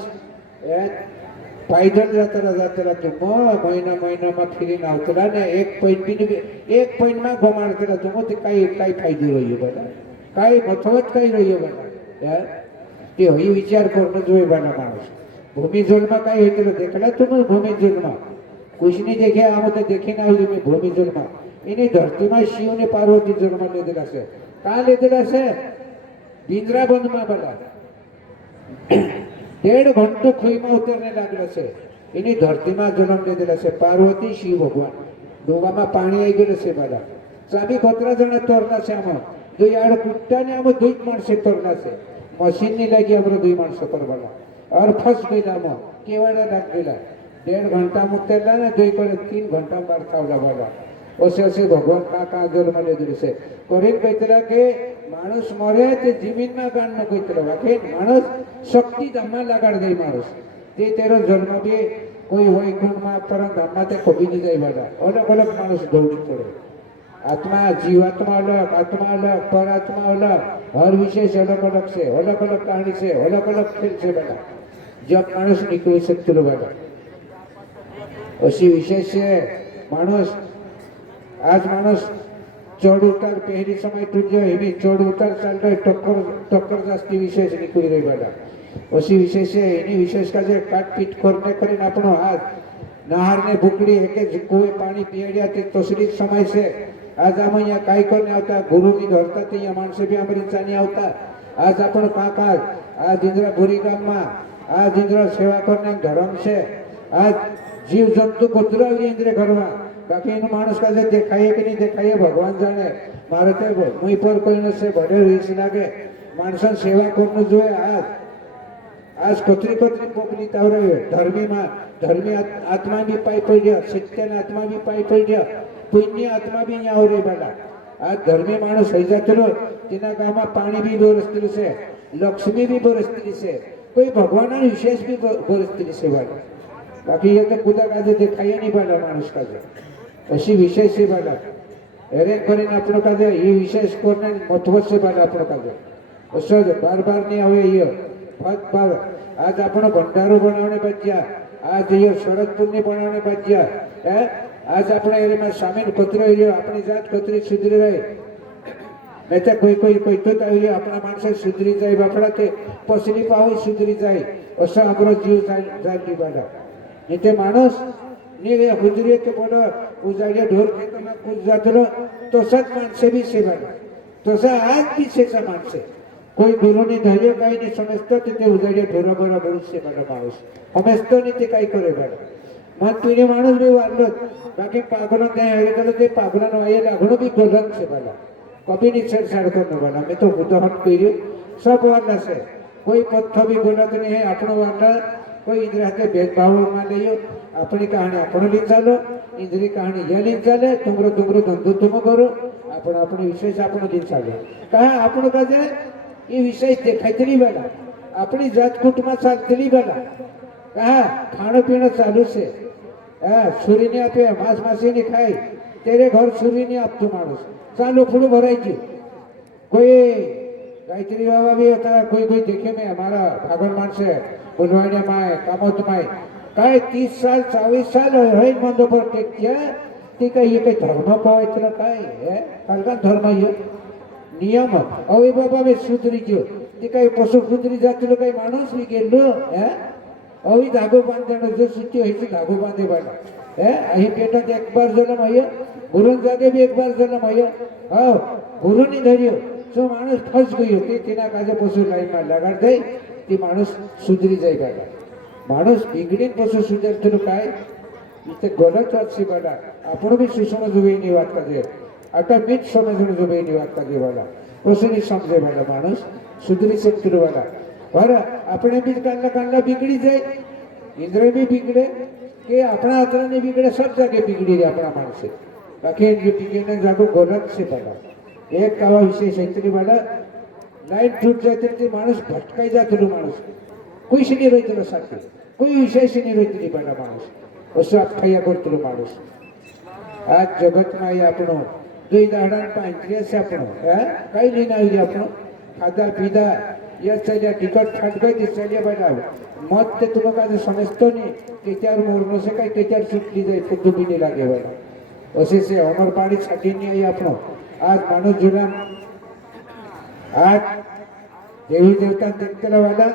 पैदल जातरा तुम महीना में फिर आवतला ने एक पॉइंट में घुमाड़तला तुम ते काई फायदो रह्यो बना काई मथवत काई रह्यो बना ते होई विचार करनो जोए बना माणस भूमि जल में काई होतलो देखला तुम भूमि जल में कुछ नहीं देखे आम तो देखी ना हुई मैं भूमि जल में इन्हें धरती में शिव ने पार्वती जन्म लेदेला से का लेदेला से पिंजरा बंद में बना 1.5 घंटो खुई में उतरने लागलो से इनी धरती में जन्म दे दिला से पार्वती शिव भगवान डोगा में पानी आई गेलो से बड़ा चाबी खतरा जना तोरना से आम जो यार कुट्टा ने आम 2 माणसे तोरना से मशीन नहीं लगी हमरो 2 माणस पर बड़ा और फंस गईला आम केवाड़ा लाग गेला 1.5 घंटा में उतरला ने 2 पर 3 घंटा बार थावला बड़ा ओसे भगवान का जन्म ले दिले से करीन कहतला के माणूस मरे ते जमीन में गाण न कहतला बाकी माणूस शक्ति धामा लगाड़ दे माणूस ते तेरो जन्म भी कोई वैकुंठ में परम धामा ते कभी नहीं जाए बड़ा अलग अलग माणूस दौड़ी पड़े आत्मा जीवात्मा अलग परात्मा अलग हर विशेष अलग अलग से अलग अलग कहानी से अलग अलग खेल से बड़ा जब माणूस निकल सकते बड़ा अशी विशेष है माणूस आज माणूस चढ़ उतार पहली समय तुझे चढ़ उतार चल रहे टक्कर जास्ती विशेष निकली रही बड़ा अशी विशेष एनी विशेष का जे काटपीट करने કરીને આપણો હાથ નહારને ભૂકડી એકે કોઈ પાણી પીડ્યા તે તસરી સમય છે આજ આમ અહીંયા કાંઈ કરીને આવતા ગુરુની ધરતા તે અહીંયા માણસે બી અમૃતસાની આવતા આજ આપણો કાકા આ જીંદ્રા ભૂરી ગામમાં આ જીંદ્રા સેવા કરને ધર્મ છે આજ જીવ જંતુ કુતરાવી ઇન્દ્રે ઘરમાં બાકી એનું માણસ કાજે દેખાય કે નહીં દેખાય ભગવાન જાણે મારે તો મુઈ પર કોઈ નશે ભરે રીસ લાગે માણસોની સેવા કરનું જોઈએ आज कोतरी कोतरी पोकली तावरे धर्मी आत्मा भी पाई पड़ सत्य आत्मा भी पाई पड़ पुण्य आत्मा भी यहाँ रे बाला आज धर्मी माणूस થઈ જતો તેના ગામમાં પાણી भी बरसती છે लक्ष्मी भी बरसती છે कोई भगवान विशेष भी बरसती છે बाला बाकी ये तो खुदा काजे देखाय नहीं बाला माणूस काजे अशी विशेष છે बाला अरे કરીને આપણો કાजे ये विशेष कोने महत्व છે बाला આપણો काजे असो बार बार नहीं आवे ये बार आज આપણો ભંડારો બનાવને બચ્યા आज ये शरदपुरनी बनावने बच्चा है आज अपने एरिया में शामिल कतरो एरिया अपनी जात कतरी सुधरी रहे नहीं तो कोई तो एरिया अपना मानस सुधरी जाए बापड़ा ते पसली पाव सुधरी जाए असं अमरो जीव जाती बाला नहीं ते माणूस नहीं हुजरी के बोलो उजाड़िया ढोर खेतों में कूद जाते तो सच मानसे भी से बाला तो सा आज भी से मानसे कोई गुरु ने धैर्य काही नहीं समजता ते उजाड़िया ढोरा बराबर से बाला माणूस समजतो नहीं ते काही करे बाला मग तुझे माणूस भी वाढलो बाकी पागलों त्या हेरे ते पागलों ये लागणं भी गलत से बाला कभी नहीं छेड़छाड़ करना बाला मैं तो उदाहरण करियो सब वाला से कोई पत्थर भी गलत नहीं है अपनो वाला कोई इधर आते भेदभाव में लियो अपनी कहानी अपनो ली चालो इधरी कहानी ये ली चले तुमरो धंधो तुम करो अपनो अपने विशेष अपनो ली चालो कहा अपनो का जे ये विशेष देखायतली बाला अपनी जात कुटुंब चालतली बाला कहा खाणं पिणं चालू से सुरी ने आपे मांस मासी ने खाई तेरे घर सुरी ने आप तो माणूस चालू फुड़ू भरायची कोई गायत्री बाबा भी होता कोई देखे में हमारा भागन माणसे बुलवाने माय कामोत माय काय 30 साल 40 साल है मंदो पर टेक किया ती काय ये काय धर्म पावायचं काय है कालका धर्म ये नियम अवे बाबा में सुधरी गयो ती काय पशु सुधरी जातलो काय माणूस भी गेलो है अवी धागो बांधणं जो सुची व्हायची धागो बांधे बाला है अही पेटात एक बार जन्म आहे गुरुन जागे भी एक बार जन्म आहे हो गुरुनी धर्यो जो माणूस फस गयो ते तेना काजे पशु लाईन में लगाड दे ती माणूस सुधरी जाय बाला माणूस बिगडीन पशु सुधरतो काय इथे गलत વાત છે બાલા આપણો भी સુસમજવાની વાત કરે આટા બીજ સમજવાની વાત કરે બાલા પશુની સમજે બાલા માણસ સુધરી શકતો બાલા बरं अपने भी कांदा बिगड़ी जाए इंद्र भी बिगड़े कि अपना अतरा नहीं बिगड़े सब जगह बिगड़ी रहे अपना मानस से बाकी बिगड़ने जागो गलत से बना एक कावा विशेष इतनी वाला लाइन टूट जाते थे मानस भटकाई जाते मानस कोई से नहीं रहते साथी कोई विशेष नहीं रहती बना मानस असं अख्खाया करते मानस आज जगत में आई आपणो दुई दाड़ा पांचरी से आपणो कई लेना आई आपणो खादा पीधा ये चलिए टिकट फट गई चलिए बैठा मत ते तुम्हें का समझतो नहीं केचार मोरनो से कई केचार छुटली जाए खुद भी नहीं लगे वाला उसी से अमर पाड़ी छाटी नहीं आई अपनो आज मानो जुलान आज देवी देवता देखते वाला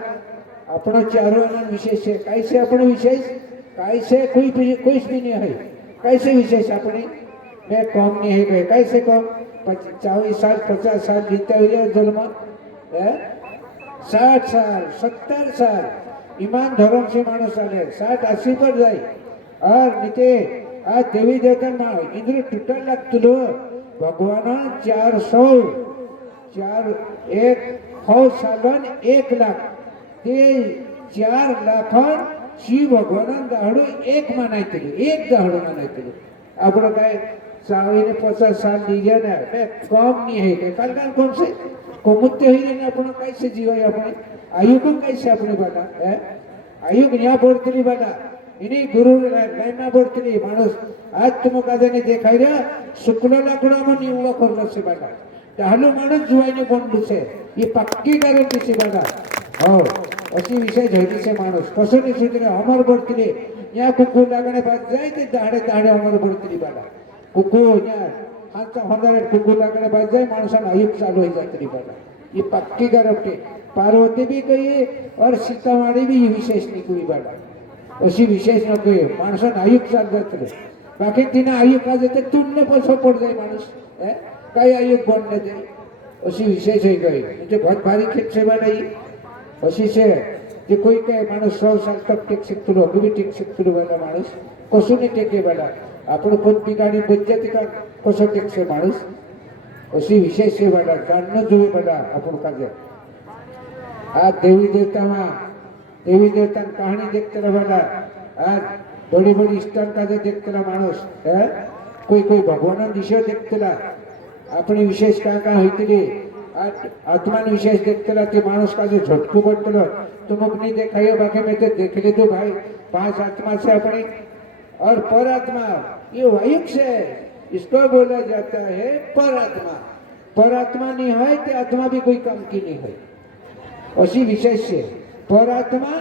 अपनो चारों अनन विशेष है कैसे अपनो विशेष कैसे कोई भी नहीं है कैसे विशेष अपने मैं कम नहीं है गए कैसे कम 40 साल 50 साल जीते हुए जन्म है 60 साल 70 साल ईमान धर्म से मानस आले 60-80 पर जाए और नीचे आज देवी देवता माँ इंद्र टूटल लगतलो भगवान 4 सालन 1 लाख ते 4 लाखन शिव भगवान दाहडो एक मानायतली एक दाहडो मानायतली आपण काय 50 साल लीजिए ना मैं कम नहीं है काल कौन से कोमुत्ते हुई ने आपण कैसे जीवाय आपण आयु को कैसे अपने बाला है आयु न्या बोलतली बाला इनी गुरु लाइना बोलतली माणूस आज तुम काजने देखाय रे शुक्ल लाकडा म निवळ करलो से बाला ताहलो माणूस जुवायने बोंडू से ये पक्की गारंटी से बाला हो अशी विषय धैर्य से माणूस कसो नहीं सुधरे अमर बोलतली न्या कुकू लागणे बाद जाय ते दाडे अमर बोलतली बाला कुकू न्या हाचा होणारे कुकू लागणे बाद जाय माणसाला आयुक चालू होई जातली बाला ये पक्की गरबटे पार्वती भी कही और सीतामाड़ी भी विशेष नहीं कोई बाला अशी विशेष न कही माणसान आयुक चाल जातले बाकी तिने आयुक आज ते तुडने पसो पड जाय माणूस काही आयुक बनले ते अशी विशेष होई गई म्हणजे बहुत भारी खेत सेवा नाही अशी છે કે કોઈ કહે માણસ 100 સાલ તક ટેક શકતું હજુ બી ટેક શકતું વાળા માણસ કશું નહીં ટેકે વાળા આપણું ખુદ બિગાડી બજ્જતી કા કશો ટેકશે માણસ અશી વિશેષ છે વાળા જાણનું જોવે વાળા આપણું કાજે આ દેવી દેવતાની કહાણી देखते वाला आज बड़ी बड़ी स्टार काजे देखते माणूस कोई कोई भगवान दिशा देखते अपनी विशेष का होती आत्मा विशेष देखते ते माणूस का झटकू पड़ते तो मुख नहीं देखाइए बाकी मैं तो देख ले तो भाई 5 आत्मा से अपनी और पर आत्मा ये वायुक से इसको बोला जाता है पर आत्मा नहीं है तो आत्मा भी कोई काम की नहीं है अशी विशेष है पर आत्मा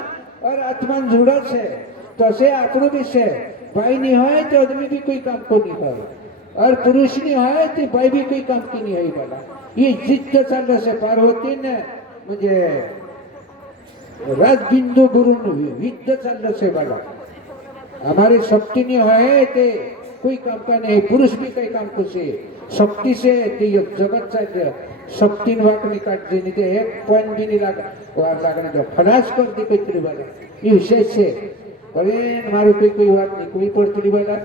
और आत्मा जुड़ा से तो से આપણું भी से भाई नहीं है तो आदमी भी कोई काम को नहीं है और पुरुष नहीं है तो भाई भी कोई काम की नहीं है वाला ये जिद्द चल रहा से पार्वती ने मुझे राजबिंदु गुरु विद्य चल रहा से वाला हमारी शक्ति नहीं है तो कोई काम का नहीं पुरुष भी कई काम को से शक्ति से जगत चल शक्ति वाकनी काट देनी थे एक पॉइंट भी नहीं लागने दो खलास कर दी कोई वाला ये विशेष से अरे हमारी कोई बात नहीं कोई पड़ती वाला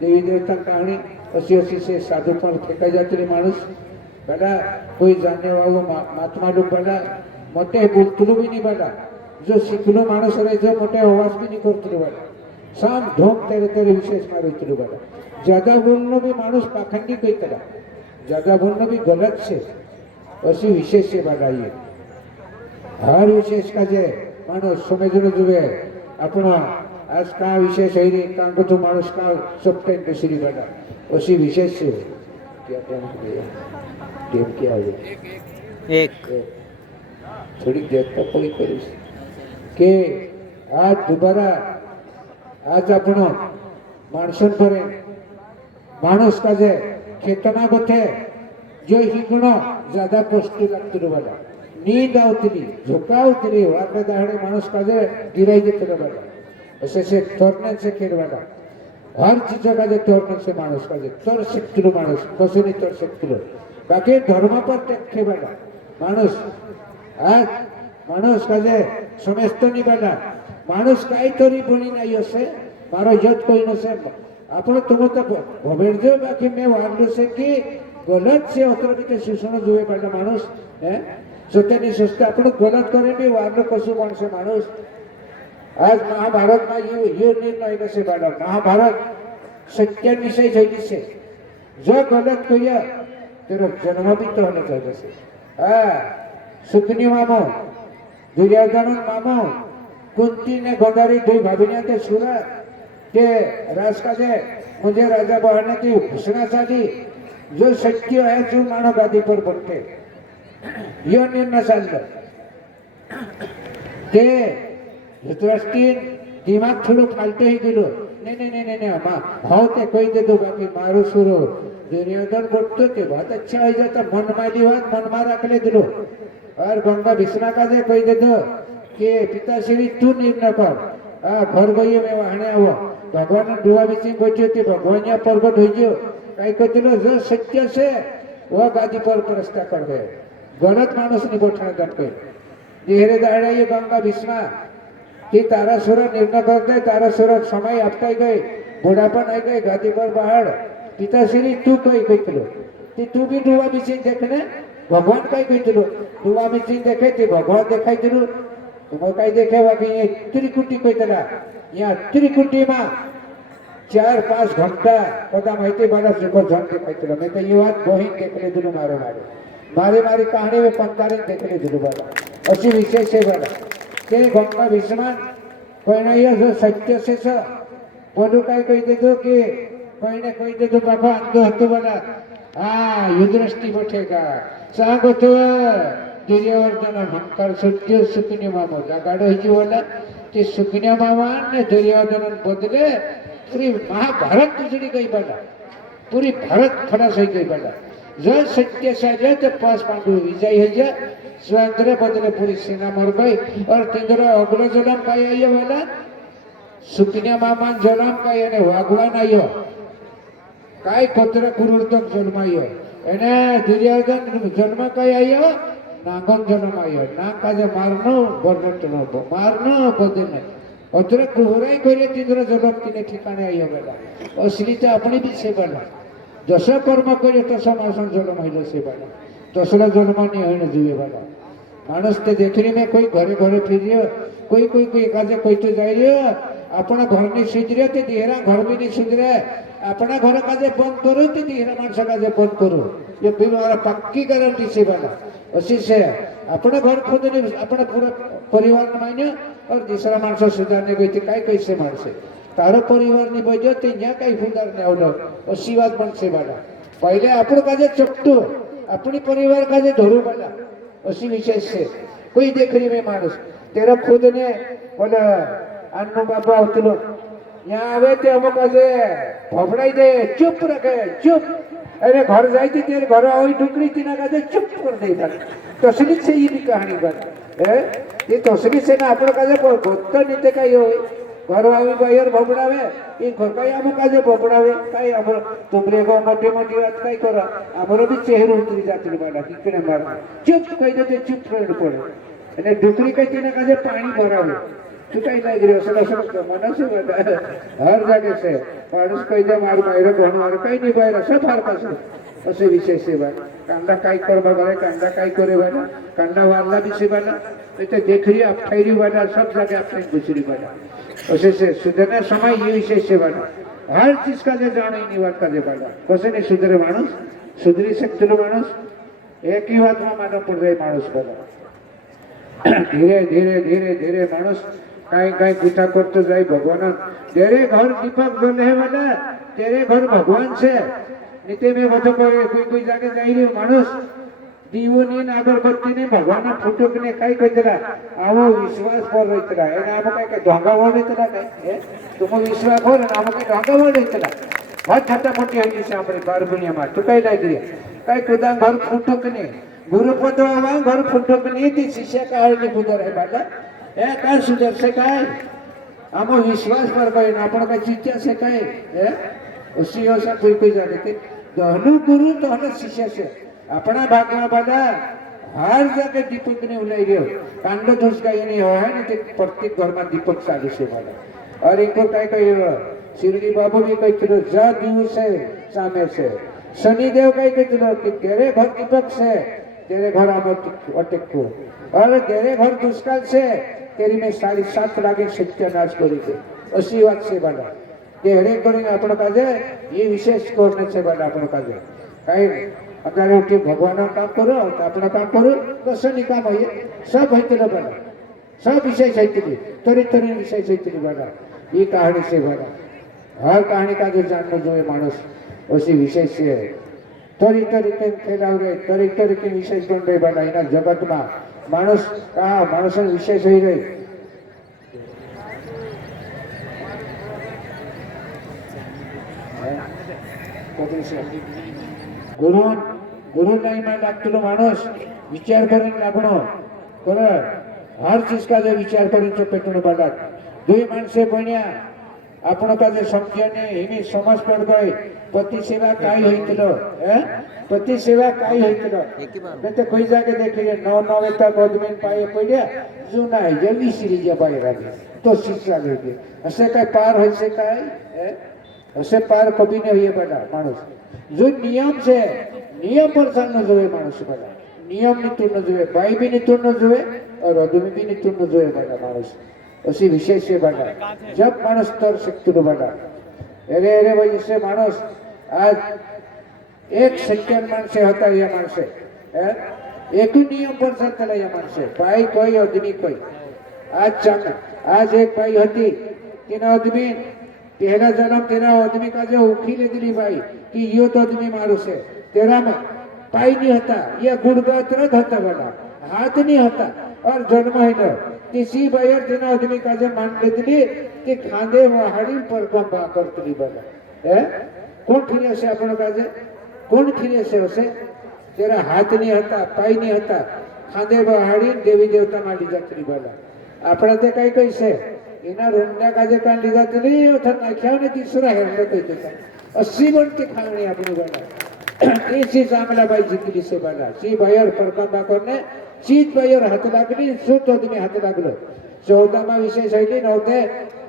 देवी देवता कहानी असी असी से साधु पर फेंका जाते माणूस बड़ा कोई जानने वालों महात्मा लोग बड़ा मोटे बोलतलू भी नहीं बड़ा जो शिकलो माणूस रहे जो मोटे आवाज भी नहीं करते बड़ा शाम ढोंग तेरे तेरे विशेष मारे बड़ा ज्यादा बोलना भी माणूस पाखंडी कोई तरह ज्यादा बोलना भी गलत से अशी विशेष से बड़ा ये हर विशेष का जे माणूस समझने जुए अपना आज का विशेष है कांगो तो माणूस का सब टाइम दूसरी बड़ा अशी विशेष से क्या टेम क्या है एक थोड़ी देर तक कोई करी के आज दोबारा आज आपण माणसन करे माणूस का जे चेतना गोथे जो हिगणो ज्यादा पोस्टी लागतो बघा नींद आवतली झोकावतली वाकडे दाहडे माणूस का जे गिराई देतो बघा असे से तोरणे से खेळ बघा हर चीज का जे तोरणे से माणूस का जे तोर शकतो माणूस कसुनी तोर शकतो बाकी धर्म पर टेके बघा माणूस आज माणूस का जे समजतो नहीं बघा माणूस काई तरी बनी नाही असे मारो जत कोई नसे आपण तुम तो भोबेडजो बाकी मैं वाढलो से की गलत से अत्र की शिक्षण जुए बघा माणूस स्वतःनी सुस्त आपण गलत करे भी वाढलो कसो माणसे माणूस आज महाभारत में यो निर्णय कसे बघा महाभारत सत्य विषय थैली से जो गलत किया तेरा जन्म भी तो होना चाहिए से सुकनी मामो दुर्योधन मामो कुंती ने गोदारी दुई भाभी ते सुरा के राज का जे मुझे राजा बहने की घोषणा साधी जो सत्य है जो मानव गादी पर बनते यो निर्णय चाललं ते धृतराष्ट्रीन दिमाग थोडं फालतोही गेलो नहीं भाव ते कोई दे दो बाकी मारो सुरो दुर्योधन बोलतो के बहुत अच्छा हो जाता मन माली बात मन मार रखले दिलो और गंगा भीष्मा का जे कोई दे दो कि पिताश्री तू निर्णय कर घर गई में वहाने आवो भगवान दुआ बिची बोझो ते भगवान या प्रगट हो जो कई को दिलो जो सत्य से वो गादी पर प्रस्ताव कर दे गलत मानुस नहीं बोठना दट कोई धीरे दाड़ा ये गंगा भीष्मा कि तारा सुर निर्णय करते तारा सुर समय आपता गए बुढ़ापन आ गए गादी पर बाहर पिताश्री तू कही कहते तू भी डुआ बिची देखने भगवान कही कहते डुआ बिची देखे थे भगवान देखाई दिलू तुम कहीं देखे बाकी ये त्रिकुटी कहते यहाँ त्रिकुटी में 4-5 घंटा कदा माहिती बड़ा सुख झन देखाई मैं तो ये बात बहिन देखले दिलू मारे मारी कहानी में पंकारे देखले दिलू बड़ा अशी विशेष है बड़ा के गंगा भीष्मान कोई नहीं जो सत्य से बोलू कहीं कही दे दो कि कोई ने कही दे दो बाबा अंधो हतो बड़ा युद्धृष्टि बैठेगा सांगो तो दुर्योधन भंकर सत्य सुकन्या मामो गाड़ो बोला कि सुकन्या मामा ने दुर्योधन बदले पूरी महाभारत उजड़ी गई बड़ा पूरी भारत खड़ा सही गई बड़ा जो सत्य साजे तो पास पांडु विजय है जा स्वातंत्र बदले पूरी सेना मर गई और तिंद्र अग्र जन्म काय आयो वाला सुकन्या मामान जन्म काय ने भगवान आयो काय कोत्र कुरुर तक जन्म आयो एने दुर्योधन जन्म काय आयो नागन जन्म आयो ना काजे मारनो वर्णन मारनो बदने अत्र कुहराई करे तिंद्र जन्म तिने ठिकाने आयो वाला असली तो अपनी भी सेवा जस कर्म करे तस मासन जन्म आइलो सेवा तसला जन्म नहीं होने जुए वाला मानस ते देखने में कोई घरे घरे फिर कोई काजे कोई तो जाई रे अपना घर नहीं सुधरे ते देहरा घर भी नहीं सुधरे अपना घर काजे बंद करो ते देहरा मानस काजे बंद करो ये बीमार पक्की गारंटी से वाला उसी से अपना घर खुद नहीं अपना पूरा परिवार मान्य और दूसरा मानस सुधारने गई थी काय कैसे मानसे तारो परिवार नहीं बजो ते यहाँ कई सुधार ने आवलो उसी बात बन से वाला पहले अपन काजे चपटो अपनी परिवार काजे धोरो वाला उसी विशेष से कोई देख रही में मानस तेरा खुद ने बोला अन्नू बाबा उतलो यहाँ आवे ते अमुक काजे भोपड़ाई दे चुप रखे चुप अरे घर जाई थी तेरे घर आई ढुकरी थी ना काजे चुप कर दे था तसली से ये भी कहानी बात है ये तसली से ना अपन काजे भक्त नीते का ये घर आवी बाहर भोपड़ावे ये घर का अमुक काजे भोपड़ावे काई अमर तुमरे को मोटी मोटी बात काई करा अमर भी चेहरे उतरी जाती बाड़ा किकड़े मार चुप कही देते चुप रहने पड़े અને ઢુકરી કઈ તેને કાજે પાણી ભરાવે ચૂકાઈ લાગી રહ્યો સલા સલા મને શું હર જાગે છે માણસ કઈ દે મારું માયરો ઘણું મારે કઈ નહીં બાયરો સબ હાર પાસે અસે વિશેષ સેવા કાંડા કાઈ કરવા ગરે કાંડા કાઈ કરે વાલા કાંડા વારલા બી સેવાલા એટલે દેખરી અફાઈરી વાલા सब जाके अपने गुजरी वाला असे से सुधरने समय ये विशेष सेवाला हर चीज का जे जाने नहीं बात का जे वाला कसे नहीं सुधरे माणस सुधरी सकते माणस एक ही बात में मानो पड़ रहे माणस वाला धीरे धीरे धीरे धीरे मानस कई कई पूछा करते जाए भगवान तेरे घर दीपक जले वाला तेरे घर भगवान से नीति में बतो करे कोई जाके जाई रे मानस दीवो ने अगरबत्ती ने भगवान फोटो ने कई कहतरा आवो विश्वास पर रहितरा एने आम कई ढंगा बोल रहितरा कई तुम विश्वास हो ने आम कई ढंगा बोल रहितरा बहुत छटा मोटी हई से अपने बार दुनिया में तो कई लाग रे कई खुदा घर फोटो ने गुरुपद घर फुटो नहीं थी शिष्य का हल्दी बुदर है बाला ए काय सुधर से काय हम विश्वास पर गए ना अपन का चित्या से काय है उसी से कोई जाने थे दोनों गुरु दोनों शिष्य से अपना भाग्य बाला हर जगह दीपक ने उलाई गयो कांडो दोष का ये नहीं हो है नहीं प्रत्येक घर में दीपक चालू से वाला और एक को काय कहियो शिरडी बाबू भी कहते जा दिवस है सामे से शनिदेव कई कहते कि तेरे घर दीपक से तेरे घर अटक को और तेरे घर दुष्काल से तेरी में 7.5 लाख सत्यानाश करी थे असी बात से वाला तेरे करेंगे अपन काजे ये विशेष करने से वाला अपन काजे कई अगर उठी भगवान काम करो तो अपना काम करो तो सनी काम है सब है तेरा वाला सब विशेष है तेरी तरी तरी विशेष है तेरी वाला ये कहानी से वाला हर कहानी का जो जानना जो है मानस उसी विशेष से है तरी तरीके खेलाव रे तरी तरीके विशेष बन रही बना इना जगत में मानस कहा मानस विशेष हो रही गुरु गुरु नहीं मैं लागतो मानस विचार करें लागणो कर हर चीज का जो विचार करें तो पेटनो बाला दुई मानसे बनिया आपण का जो समझने हिनी समझ पड़ गए पति सेवा काय होइतलो पति सेवा काय होइतलो तो कोई जाके देखिए 9 तक आदमी पाए पड़िया जुना है जल्दी सीरी जा पाए रागे तो शिक्षा लेके ऐसे काय पार हो से काय ऐसे पार कभी नहीं हुए बड़ा मानुष जो नियम से नियम पर चलना जोए मानुष बड़ा नियम नहीं तोड़ना जोए भाई भी नहीं तोड़ना जोए और आदमी भी नहीं तोड़ना जोए बड़ा मानुष उसी विशेष से बड़ा जब मानस तर सकते बड़ा अरे अरे वजह से मानस आज एक सज्जन मान से होता है मान से एक ही नियम पर चलता है मान से भाई कोई आदमी कोई आज एक भाई होती तीन आदमी तेरा जन्म तेरा आदमी का जो उखीले दिली भाई कि यो तो आदमी मारू से तेरा में पाई नहीं होता ये गुड़गा तुरंत होता बड़ा हाथ नहीं होता और जन्म है ना किसी बायर दिन आदमी का जो मान लेती कि खांदे हाड़ी पर कम करती बना है कौन फिर से अपन का जे કોણ ફિરે છે તેરા હાથ નહીં હતા પાય નહીં હતા ખાંદે બહાડી દેવી દેવતા માંડી જાત્રી બાલા આપણા તે કઈ કઈ છે એના રોંડા કાજે કાન લીધા તો નહીં ઓથા નાખ્યા ને તીસરા હેરને કહી દેતા 80 બનતી ખાવણી આપણી બાલા એ સી સામલાબાઈ જીતલી છે બાલા સી ભાઈર પડકા બાકોને ચીજ ભાઈર હાથ લાગલી શું તો તમે હાથ લાગલો 14માં વિશેષ હૈલી નહોતે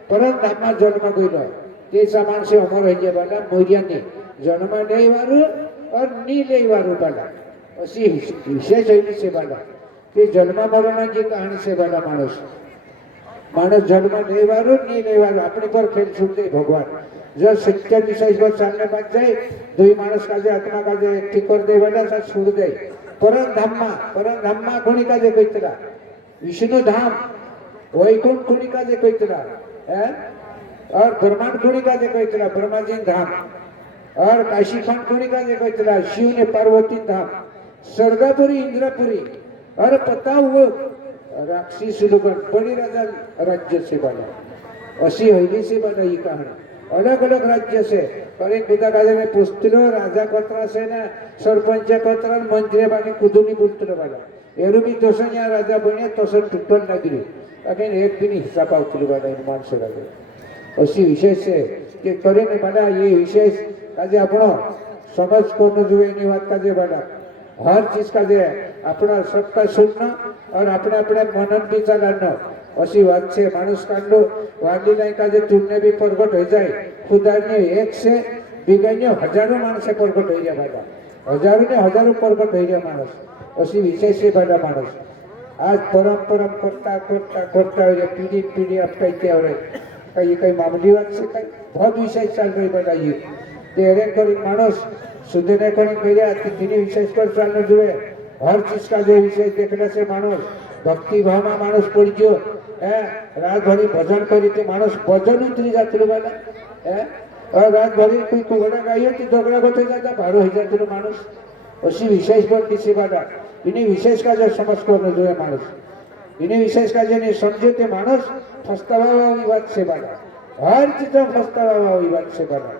પરમ ધામમાં જન્મ ગયેલો તે સામાન છે અમર હઈ જાય બાલા મોરિયાની જન્મ લેવારું और नी लेवारू बाला अशी विशेष हईली से बाला ते जन्म मरण जी कहानी से बाला माणस जन्म लेवारू नी लेवारू अपने पर खेल छूट दे भगवान जब 27 वर्ष सामने बात जाए दुई माणस काजे आत्मा काजे ठीक कर दे बाला सा छूट दे परम धाम में कोणी काजे कहतला विष्णु धाम वैकुंठ कोणी काजे कहतला है और ब्रह्मांड कोणी काजे कहतला ब्रह्माजी धाम और काशी खंड कोणी का जे कहतला शिव ने पार्वती धाम स्वर्गापुरी इंद्रपुरी और पता वो राक्षसी सुलगन बड़ी राजा राज्य से बना असी हईली से बना ये कहानी अलग अलग राज्य से पर एक बुदा काजे में पुस्तलो राजा कोतरा से ना सरपंच कोतरा मंत्री बानी कुदुनी बुलतलो बाला एरू भी दोसनिया राजा बने तोसन टुटल नगरी अगेन एक दिन हिसाब आवतलो बाला इन मानसो लागे असी विशेष है कि करे ने बाला ये विशेष काजे आपणो समझ कोण जुए ની વાત काजे बाला हर चीज काजे आपणा सबका सुनना और अपने अपने मनन भी चलाना अशी बात छे माणूस कांडो वाली नहीं काजे तुमने भी प्रगट हो जाए खुदा ने एक से बिगड़ने हजारों माणसे प्रगट हो जाए बाला हजारों ने हजारों प्रगट हो जाए माणस अशी विशेष है बाला माणस आज परम करता करता करता पीढ़ी पीढ़ी अपटाइते हो रहे कई मामूली बात से कई बहुत विशेष चल रही बाला ये तेरे करी मानस सुधने करी करिया तिनी विशेष कर चालू जुए हर चीज का जो विशेष देखने से मानस भक्ति भाव में मानस पड़ गयो है रात भरी भजन करी तो मानस भजन उतरी जाते वाला है और रात भरी कोई कोगड़ा गाइयो तो दोगड़ा होते जाता भारो हो जाते मानस अशी विशेष पर किसी वाला इन्हें विशेष का जो समझ कर जुए मानस इन्हें विशेष का जो नहीं समझे तो मानस फस्तावा वाली बात से वाला हर चीज फस्तावा वाली बात से वाला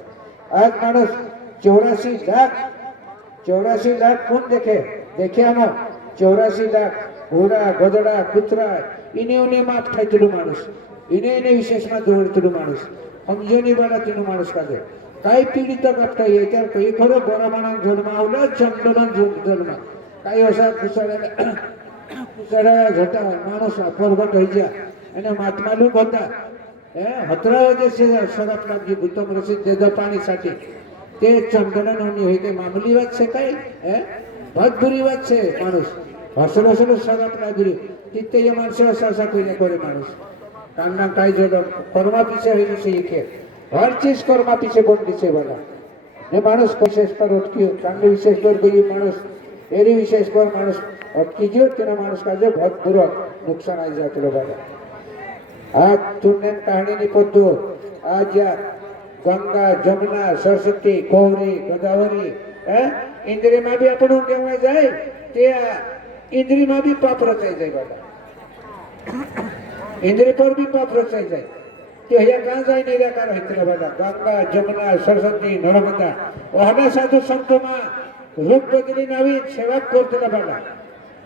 आज मानस 84 लाख कौन देखे हम 84 लाख घोड़ा गदड़ा कुतरा इन्हें माफ थायतलू माणूस इन्हें विशेष में दौड़तलू माणूस समझो नहीं बना तीन माणूस का कई पीढ़ी तक अपटाई त्यार कई खरो बड़ा माणस जन्म आवला चंदन जन्म कई असा कुसड़ा घटा माणूस प्रगट हो गया एने महात्मालू बता हतरा वजह से शराब लागी भूतम रसी दे पानी साठी ते चंदन नोनी हुई के मामूली बात से कई बहुत बुरी बात से माणूस हसलो हसलो शराब लागी तिथे ये माणसे असा कोई ने करे माणूस कान्ना काय जोडो कर्मा पीछे होई से एक हर चीज कर्मा पीछे बोंडी से वाला ने माणूस विशेष पर अटकियो कांडे विशेष पर गई माणूस एरी विशेष पर माणूस अटकी गयो तेना माणूस का जे बहुत बुरा नुकसान आई जातो वाला आज तुमने कहानी नहीं पढ़ो आज या गंगा जमुना सरस्वती गौरी गोदावरी इंद्री में भी अपन केवा जाए ते इंद्री में भी पाप रचाई जाए बाबा इंद्री पर भी पाप रचाई जाए तो यहाँ कहाँ जाए निराकार होते बाबा गंगा जमुना सरस्वती नर्मदा वहां साधु संतो में रूप बदली नवी सेवा करते बाबा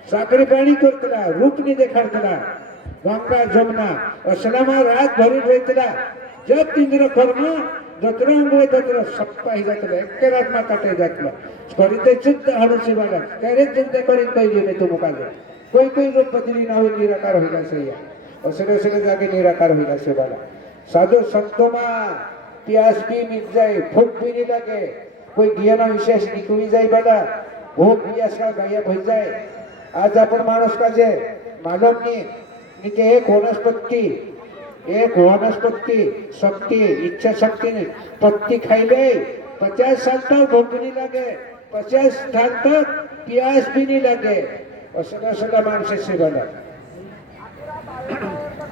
साकरी पानी करते रूप नहीं देखाड़ता गंगा जमुना असलामा रात भरी रहता जब इंद्र कर्म जत्र अंगुळे तत्र सप्पा ही जातलं एक रात मा काटे जातलं करीते शुद्ध हडसी बाला करे चिंता करी कहिली ने तुम काले कोई रूप बदली ना हो निराकार होइला से या असले जाके निराकार होइला से बाला साधु संतो मा प्यास भी मिट जाए भूख भी नहीं लगे कोई ज्ञान विशेष निकली जाए बाला भूख प्यास का गायब हो जाए आज अपन मानस का जे मालूम नहीं कि एक वनस्पति शक्ति इच्छा शक्ति ने पत्ती खाई ले 50 साल तक भूख नहीं लगे 50 साल तक प्यास भी नहीं लगे और सदा मानस से बना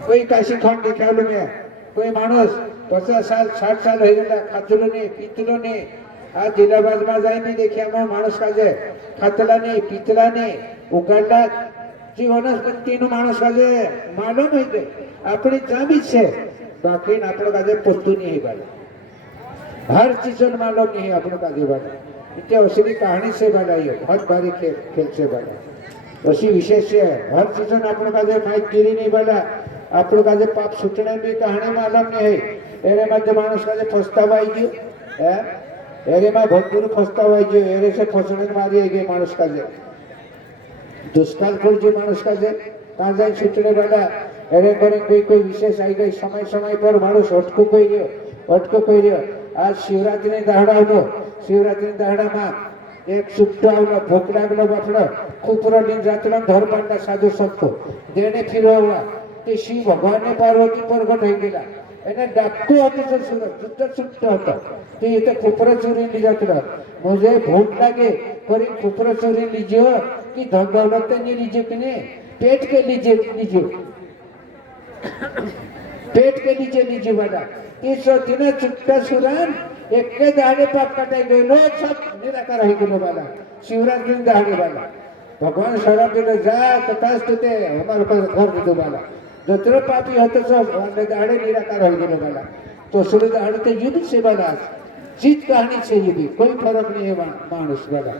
कोई काशी खंड देखा में कोई मानस 50 साल 60 साल हो गया खातलो नहीं पीतलो नहीं आज जिलाबाद में जाए नहीं देखिए मानस का जे खातला नहीं पीतला नहीं उगाड़ा जी वनस्पति मानस का जे मालूम है अपनी जामी से बाकी आपको काजे पोतू नहीं बाला हर चीज मालूम नहीं अपने का जीवन इतने असली कहानी से बनाई है बहुत भारी खेल से बना उसी विशेष है हर चीज अपने का माइक गिरी नहीं बना अपने का पाप छूटने की कहानी मालूम नहीं है एरे मध्य मानुष का फसता आई गयो एरे में बहुत बुरी फसता आई गयो एरे से फसने मारी गई मानुष का दुष्काल खोल मानुष का कहाँ जाए छूटने वाला एरे करे कोई विशेष आई गई समय समय पर मानुष अटको कही रहो आज शिवरात्रि दहाड़ा शिवरात्रि दहाड़ा में एक सुट्टो आवलो भूख लागलो बापड़ो खूपरो लीन जातलो धर पांडा साधु संतो देने फिरो हुआ ते शिव भगवान ने पार्वती प्रगट हो गेला એને ડાકતો હતો તો સુરત સુટ્ટો હતો તે એ તો ખૂપરો ચોરી લી જતો મુझे भूख लागे कोई खूपरो चोरी लीजिए कि धन दौलत नहीं लीजिए कि नहीं पेट के लीजिए पेट के लीजिए वाला इस दिन छुट्टा सुरान एक के दाड़े पाप कटाई गए लोग सब निराकार हो गए वाला शिवरात्रि दाड़े वाला भगवान शराब दिले जा तो तस्ते हमारे पर घर दे वाला जो पापी होते सब दाड़े निराकार हो गए वाला तो सुरे दाड़े तो युद्ध से वाला जीत कहानी से ये भी कोई फर्क नहीं है मानुष वाला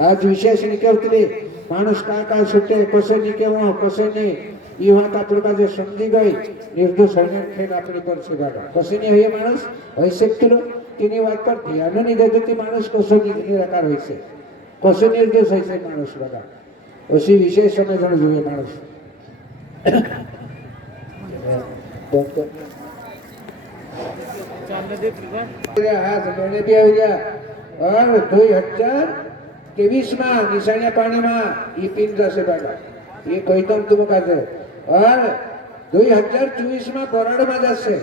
आज विशेष निकलते मानुष कहाँ छूटे कसे निकेमो कसे नहीं ये बात आप लोग जो समझी गई निर्दोष होने खेल अपने पर से वाला कसे नहीं है मानुष ऐसे किलो तीन बात पर ध्यान नहीं देते थी मानुष कसे निराकार वैसे कसे निर्दोष ऐसे मानुष वाला उसी विशेष समझना चाहिए मानुष और 2023 में निशानिया पानी में ये पिन जैसे बना ये कोई तो तुम कहते और 2024 में बराड़ में जैसे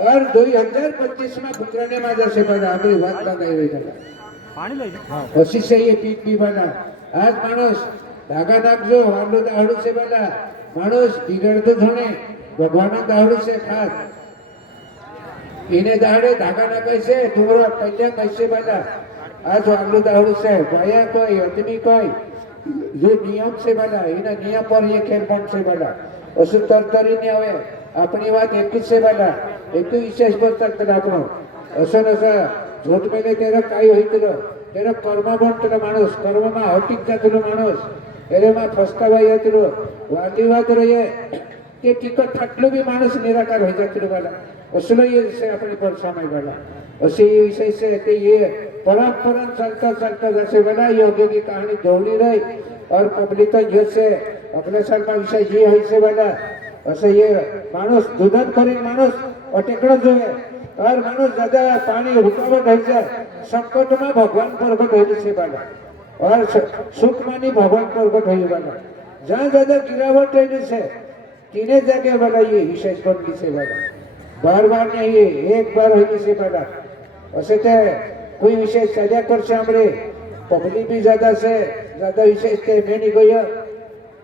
और 2025 में बुकराने में जैसे बना हमें बात बताई हुई था उसी से ये पिन भी बना आज मानुष धागा नाक जो हालू दाड़ू से बना मानुष बिगड़ तो धोने भगवान दाड़ू से खास इन्हें दाड़े धागा ना कैसे तुम्हारा कन्या कैसे बना आज आलू दाड़ू से भाया कोई आदमी कोई जो नियम से बना इन्हें नियम पर ये खेल बन से बना उस तरतरी नहीं आवे अपनी बात एक से बना एक विशेष बात करते अपनो असं नसा झूठ में तेरा काही होईतलो तेरा कर्म बनतलो माणूस कर्म में हटिक जातलो माणूस एरे में फसता भाई जातलो वाली बात रहे ते टिकट फाटलो भी माणूस निराकार हो जातलो वाला असलो ये से अपने पर समय वाला उसी विषय से कि ये परंपरा चलता जैसे बना योगी की कहानी दौड़ी रही और पब्लिक तो जैसे अपने साल का विषय ये है से बना ऐसे ये मानुष दुधन करी मानुष अटेकड़ो जो है और मानुष ज्यादा पानी रुकावट हो जाए संकट में भगवान प्रकट हो से बना और सुख मानी भगवान प्रकट हो बना जहाँ ज्यादा गिरावट हो से तीन जगह बना ये विशेष बनती से बना बार नहीं एक बार होने से बना ऐसे तो कोई विशेष चलिया कर से हमरे पब्लिक भी ज्यादा विशेष के मैं नहीं गया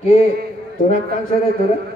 कि तुरंत कौन से तुरंत